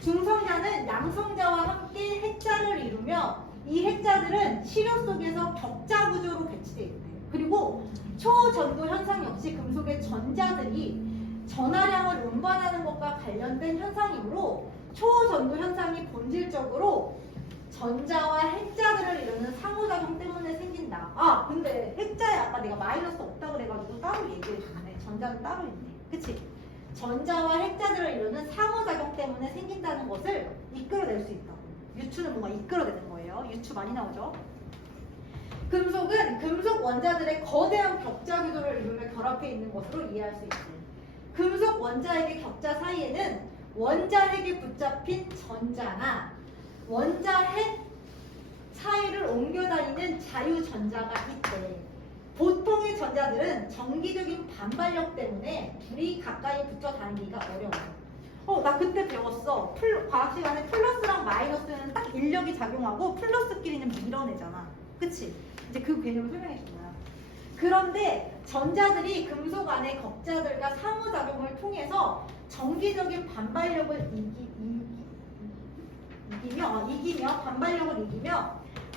중성자는 양성자와 함께 핵자를 이루며 이 핵자들은 시료 속에서 격자 구조로 배치되어 있대. 그리고 초전도 현상 역시 금속의 전자들이 전하량을 운반하는 것과 관련된 현상이므로 초전도 현상이 본질적으로 전자와 핵자들을 이루는 상호작용 때문에 생긴다. 아 근데 핵자에 아까 내가 마이너스 없다고 그래가지고 따로 얘기해줬네. 전자는 따로 있네. 그치? 전자와 핵자들을 이루는 상호작용 때문에 생긴다는 것을 이끌어낼 수 있다고. 유추는 뭔가 이끌어내는 거예요. 유추 많이 나오죠? 금속은 금속 원자들의 거대한 격자 구조를 이루며 결합해 있는 것으로 이해할 수 있지. 금속 원자핵의 격자 사이에는 원자핵에 붙잡힌 전자나 원자핵 사이를 옮겨 다니는 자유전자가 있대. 보통의 전자들은 정기적인 반발력 때문에 둘이 가까이 붙어 다니기가 어려워. 나 그때 배웠어. 과학 시간에 플러스랑 마이너스는 딱 인력이 작용하고 플러스끼리는 밀어내잖아. 그치? 이제 그 개념을 설명해 준 거야. 그런데 전자들이 금속 안의 격자들과 상호작용을 통해서 정기적인 반발력을 이기며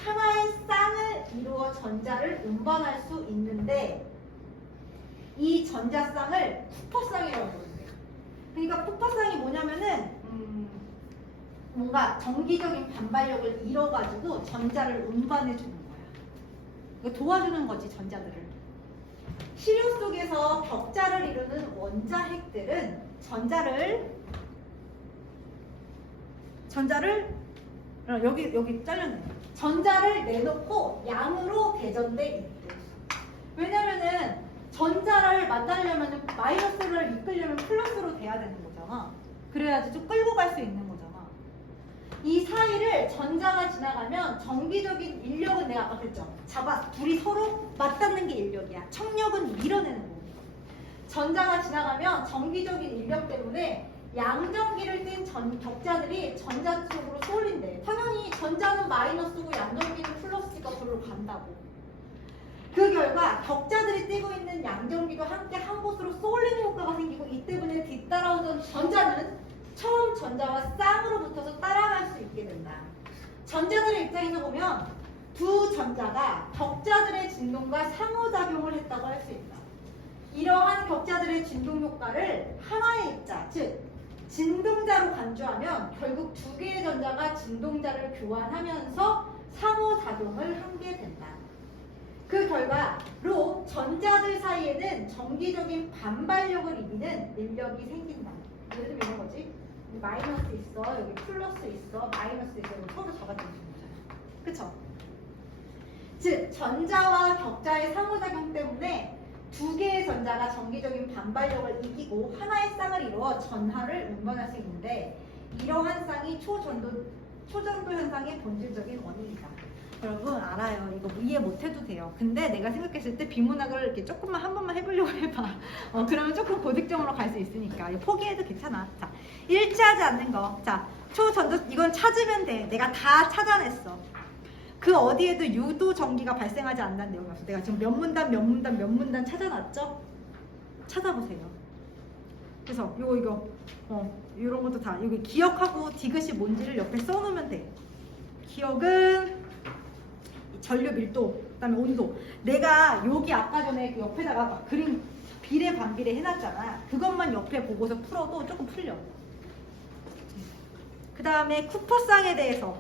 하나의 쌍을 이루어 전자를 운반할 수 있는데 이 전자쌍을 쿠퍼쌍이라고 부른대요. 그러니까 쿠퍼쌍이 뭐냐면은 뭔가 정기적인 반발력을 이뤄가지고 전자를 운반해 주는 거야. 그러니까 도와주는 거지 전자들을. 시료 속에서 격자를 이루는 원자핵들은 여기 잘렸네. 전자를 내놓고 양으로 대전돼 있대. 왜냐면은 전자를 만나려면 마이너스를 이끌려면 플러스로 돼야 되는 거잖아. 그래야지 좀 끌고 갈 수 있는 거잖아. 이 사이를 전자가 지나가면 정기적인 인력은 내가 아까 그랬죠. 둘이 서로 맞닿는 게 인력이야. 청력은 밀어내는 거고. 전자가 지나가면 정기적인 인력 때문에 양전기를 띤 격자들이 전자 쪽으로 쏠린대. 당연히 전자는 마이너스고 양전기는 플러스니까 절로 간다고. 그 결과 격자들이 띄고 있는 양전기도 함께 한 곳으로 쏠리는 효과가 생기고 이 때문에 뒤따라오던 전자는 처음 전자와 쌍으로 붙어서 따라갈 수 있게 된다. 전자들의 입장에서 보면 두 전자가 격자들의 진동과 상호작용을 했다고 할 수 있다. 이러한 격자들의 진동 효과를 하나의 입자, 즉 진동자로 간주하면 결국 두 개의 전자가 진동자를 교환하면서 상호작용을 하게 된다. 그 결과로 전자들 사이에는 정기적인 반발력을 이기는 인력이 생긴다. 예를 들면 이런 거지. 마이너스 있어, 여기 플러스 있어, 마이너스 있어, 이거 서로 잡아주는 거잖아. 그쵸? 즉 전자와 격자의 상호작용 때문에 두 개의 전자가 정기적인 반발력을 이기고 하나의 쌍을 이루어 전하를 운반할 수 있는데 이러한 쌍이 초전도 현상의 본질적인 원인이다. 여러분 알아요. 이거 뭐 이해 못해도 돼요. 근데 내가 생각했을 때 비문학을 이렇게 조금만 한 번만 해보려고 해봐. 그러면 조금 고득점으로 갈 수 있으니까 이거 포기해도 괜찮아. 자, 일치하지 않는 거. 자, 초전도 이건 찾으면 돼. 내가 다 찾아냈어. 그 어디에도 유도 전기가 발생하지 않는다는 내용이 없어. 내가 지금 몇 문단 찾아놨죠? 찾아보세요. 그래서 이거 이런 것도 다 여기 기억하고 디귿이 뭔지를 옆에 써놓으면 돼. 기억은 전류 밀도, 그다음에 온도. 내가 여기 아까 전에 그 옆에다가 막 그림 비례 반비례 해놨잖아. 그것만 옆에 보고서 풀어도 조금 풀려. 그 다음에 쿠퍼쌍에 대해서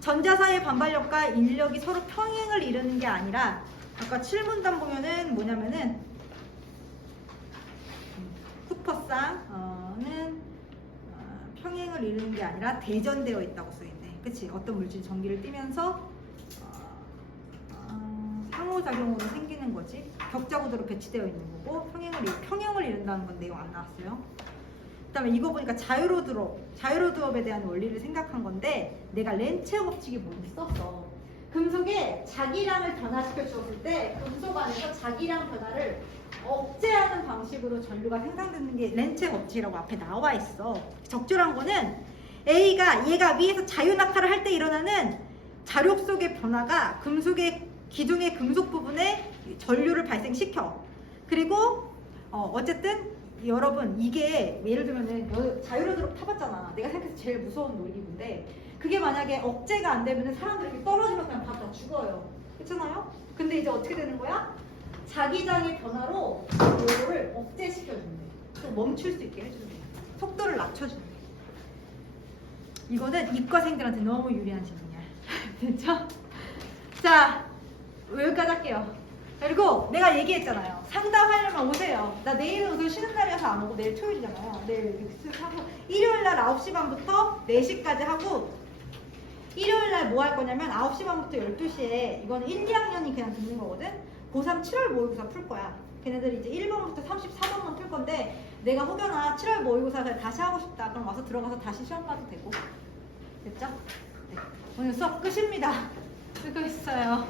전자사의 반발력과 인력이 서로 평행을 이루는 게 아니라 아까 7문단 보면은 뭐냐면은 쿠퍼쌍은 평행을 이루는 게 아니라 대전되어 있다고 써있네. 그치? 어떤 물질이 전기를 띠면서 상호작용으로 생기는 거지. 격자구도로 배치되어 있는 거고 평행을 이룬다는 건 내용 안 나왔어요. 그 다음에 이거 보니까 자유로드업에 대한 원리를 생각한 건데 내가 렌체 법칙이 뭔지 썼어. 금속의 자기량을 변화시켜 주었을 때 금속 안에서 자기량 변화를 억제하는 방식으로 전류가 생산되는 게 렌체 법칙이라고 앞에 나와 있어. 적절한 거는 얘가 위에서 자유낙하를 할 때 일어나는 자력 속의 변화가 금속의 기둥의 금속 부분에 전류를 발생시켜. 그리고 어쨌든 여러분 이게 예를 들면은 자유로드롭 타봤잖아. 내가 생각해서 제일 무서운 놀이기구인데 그게 만약에 억제가 안 되면은 사람들이 이렇게 떨어지면 그냥 다 죽어요. 그렇잖아요? 근데 이제 어떻게 되는 거야? 자기장의 변화로 이거를 억제시켜준대. 좀 멈출 수 있게 해준대. 속도를 낮춰준대. 이거는 이과생들한테 너무 유리한 질문이야. 됐죠? 자, 여기까지 할게요. 그리고 내가 얘기했잖아요. 상담하려면 오세요. 나 내일은 우선 쉬는 날이어서 안 오고 내일 토요일이잖아요. 내일 믹스하고 일요일날 9시 반부터 4시까지 하고 일요일날 뭐 할 거냐면 9시 반부터 12시에 이거는 1, 2학년이 그냥 듣는 거거든. 고3 7월 모의고사 풀 거야. 걔네들이 이제 1번부터 34번만 풀 건데 내가 혹여나 7월 모의고사 다시 하고 싶다. 그럼 와서 들어가서 다시 시험 봐도 되고. 됐죠? 네. 오늘 수업 끝입니다. 수고했어요.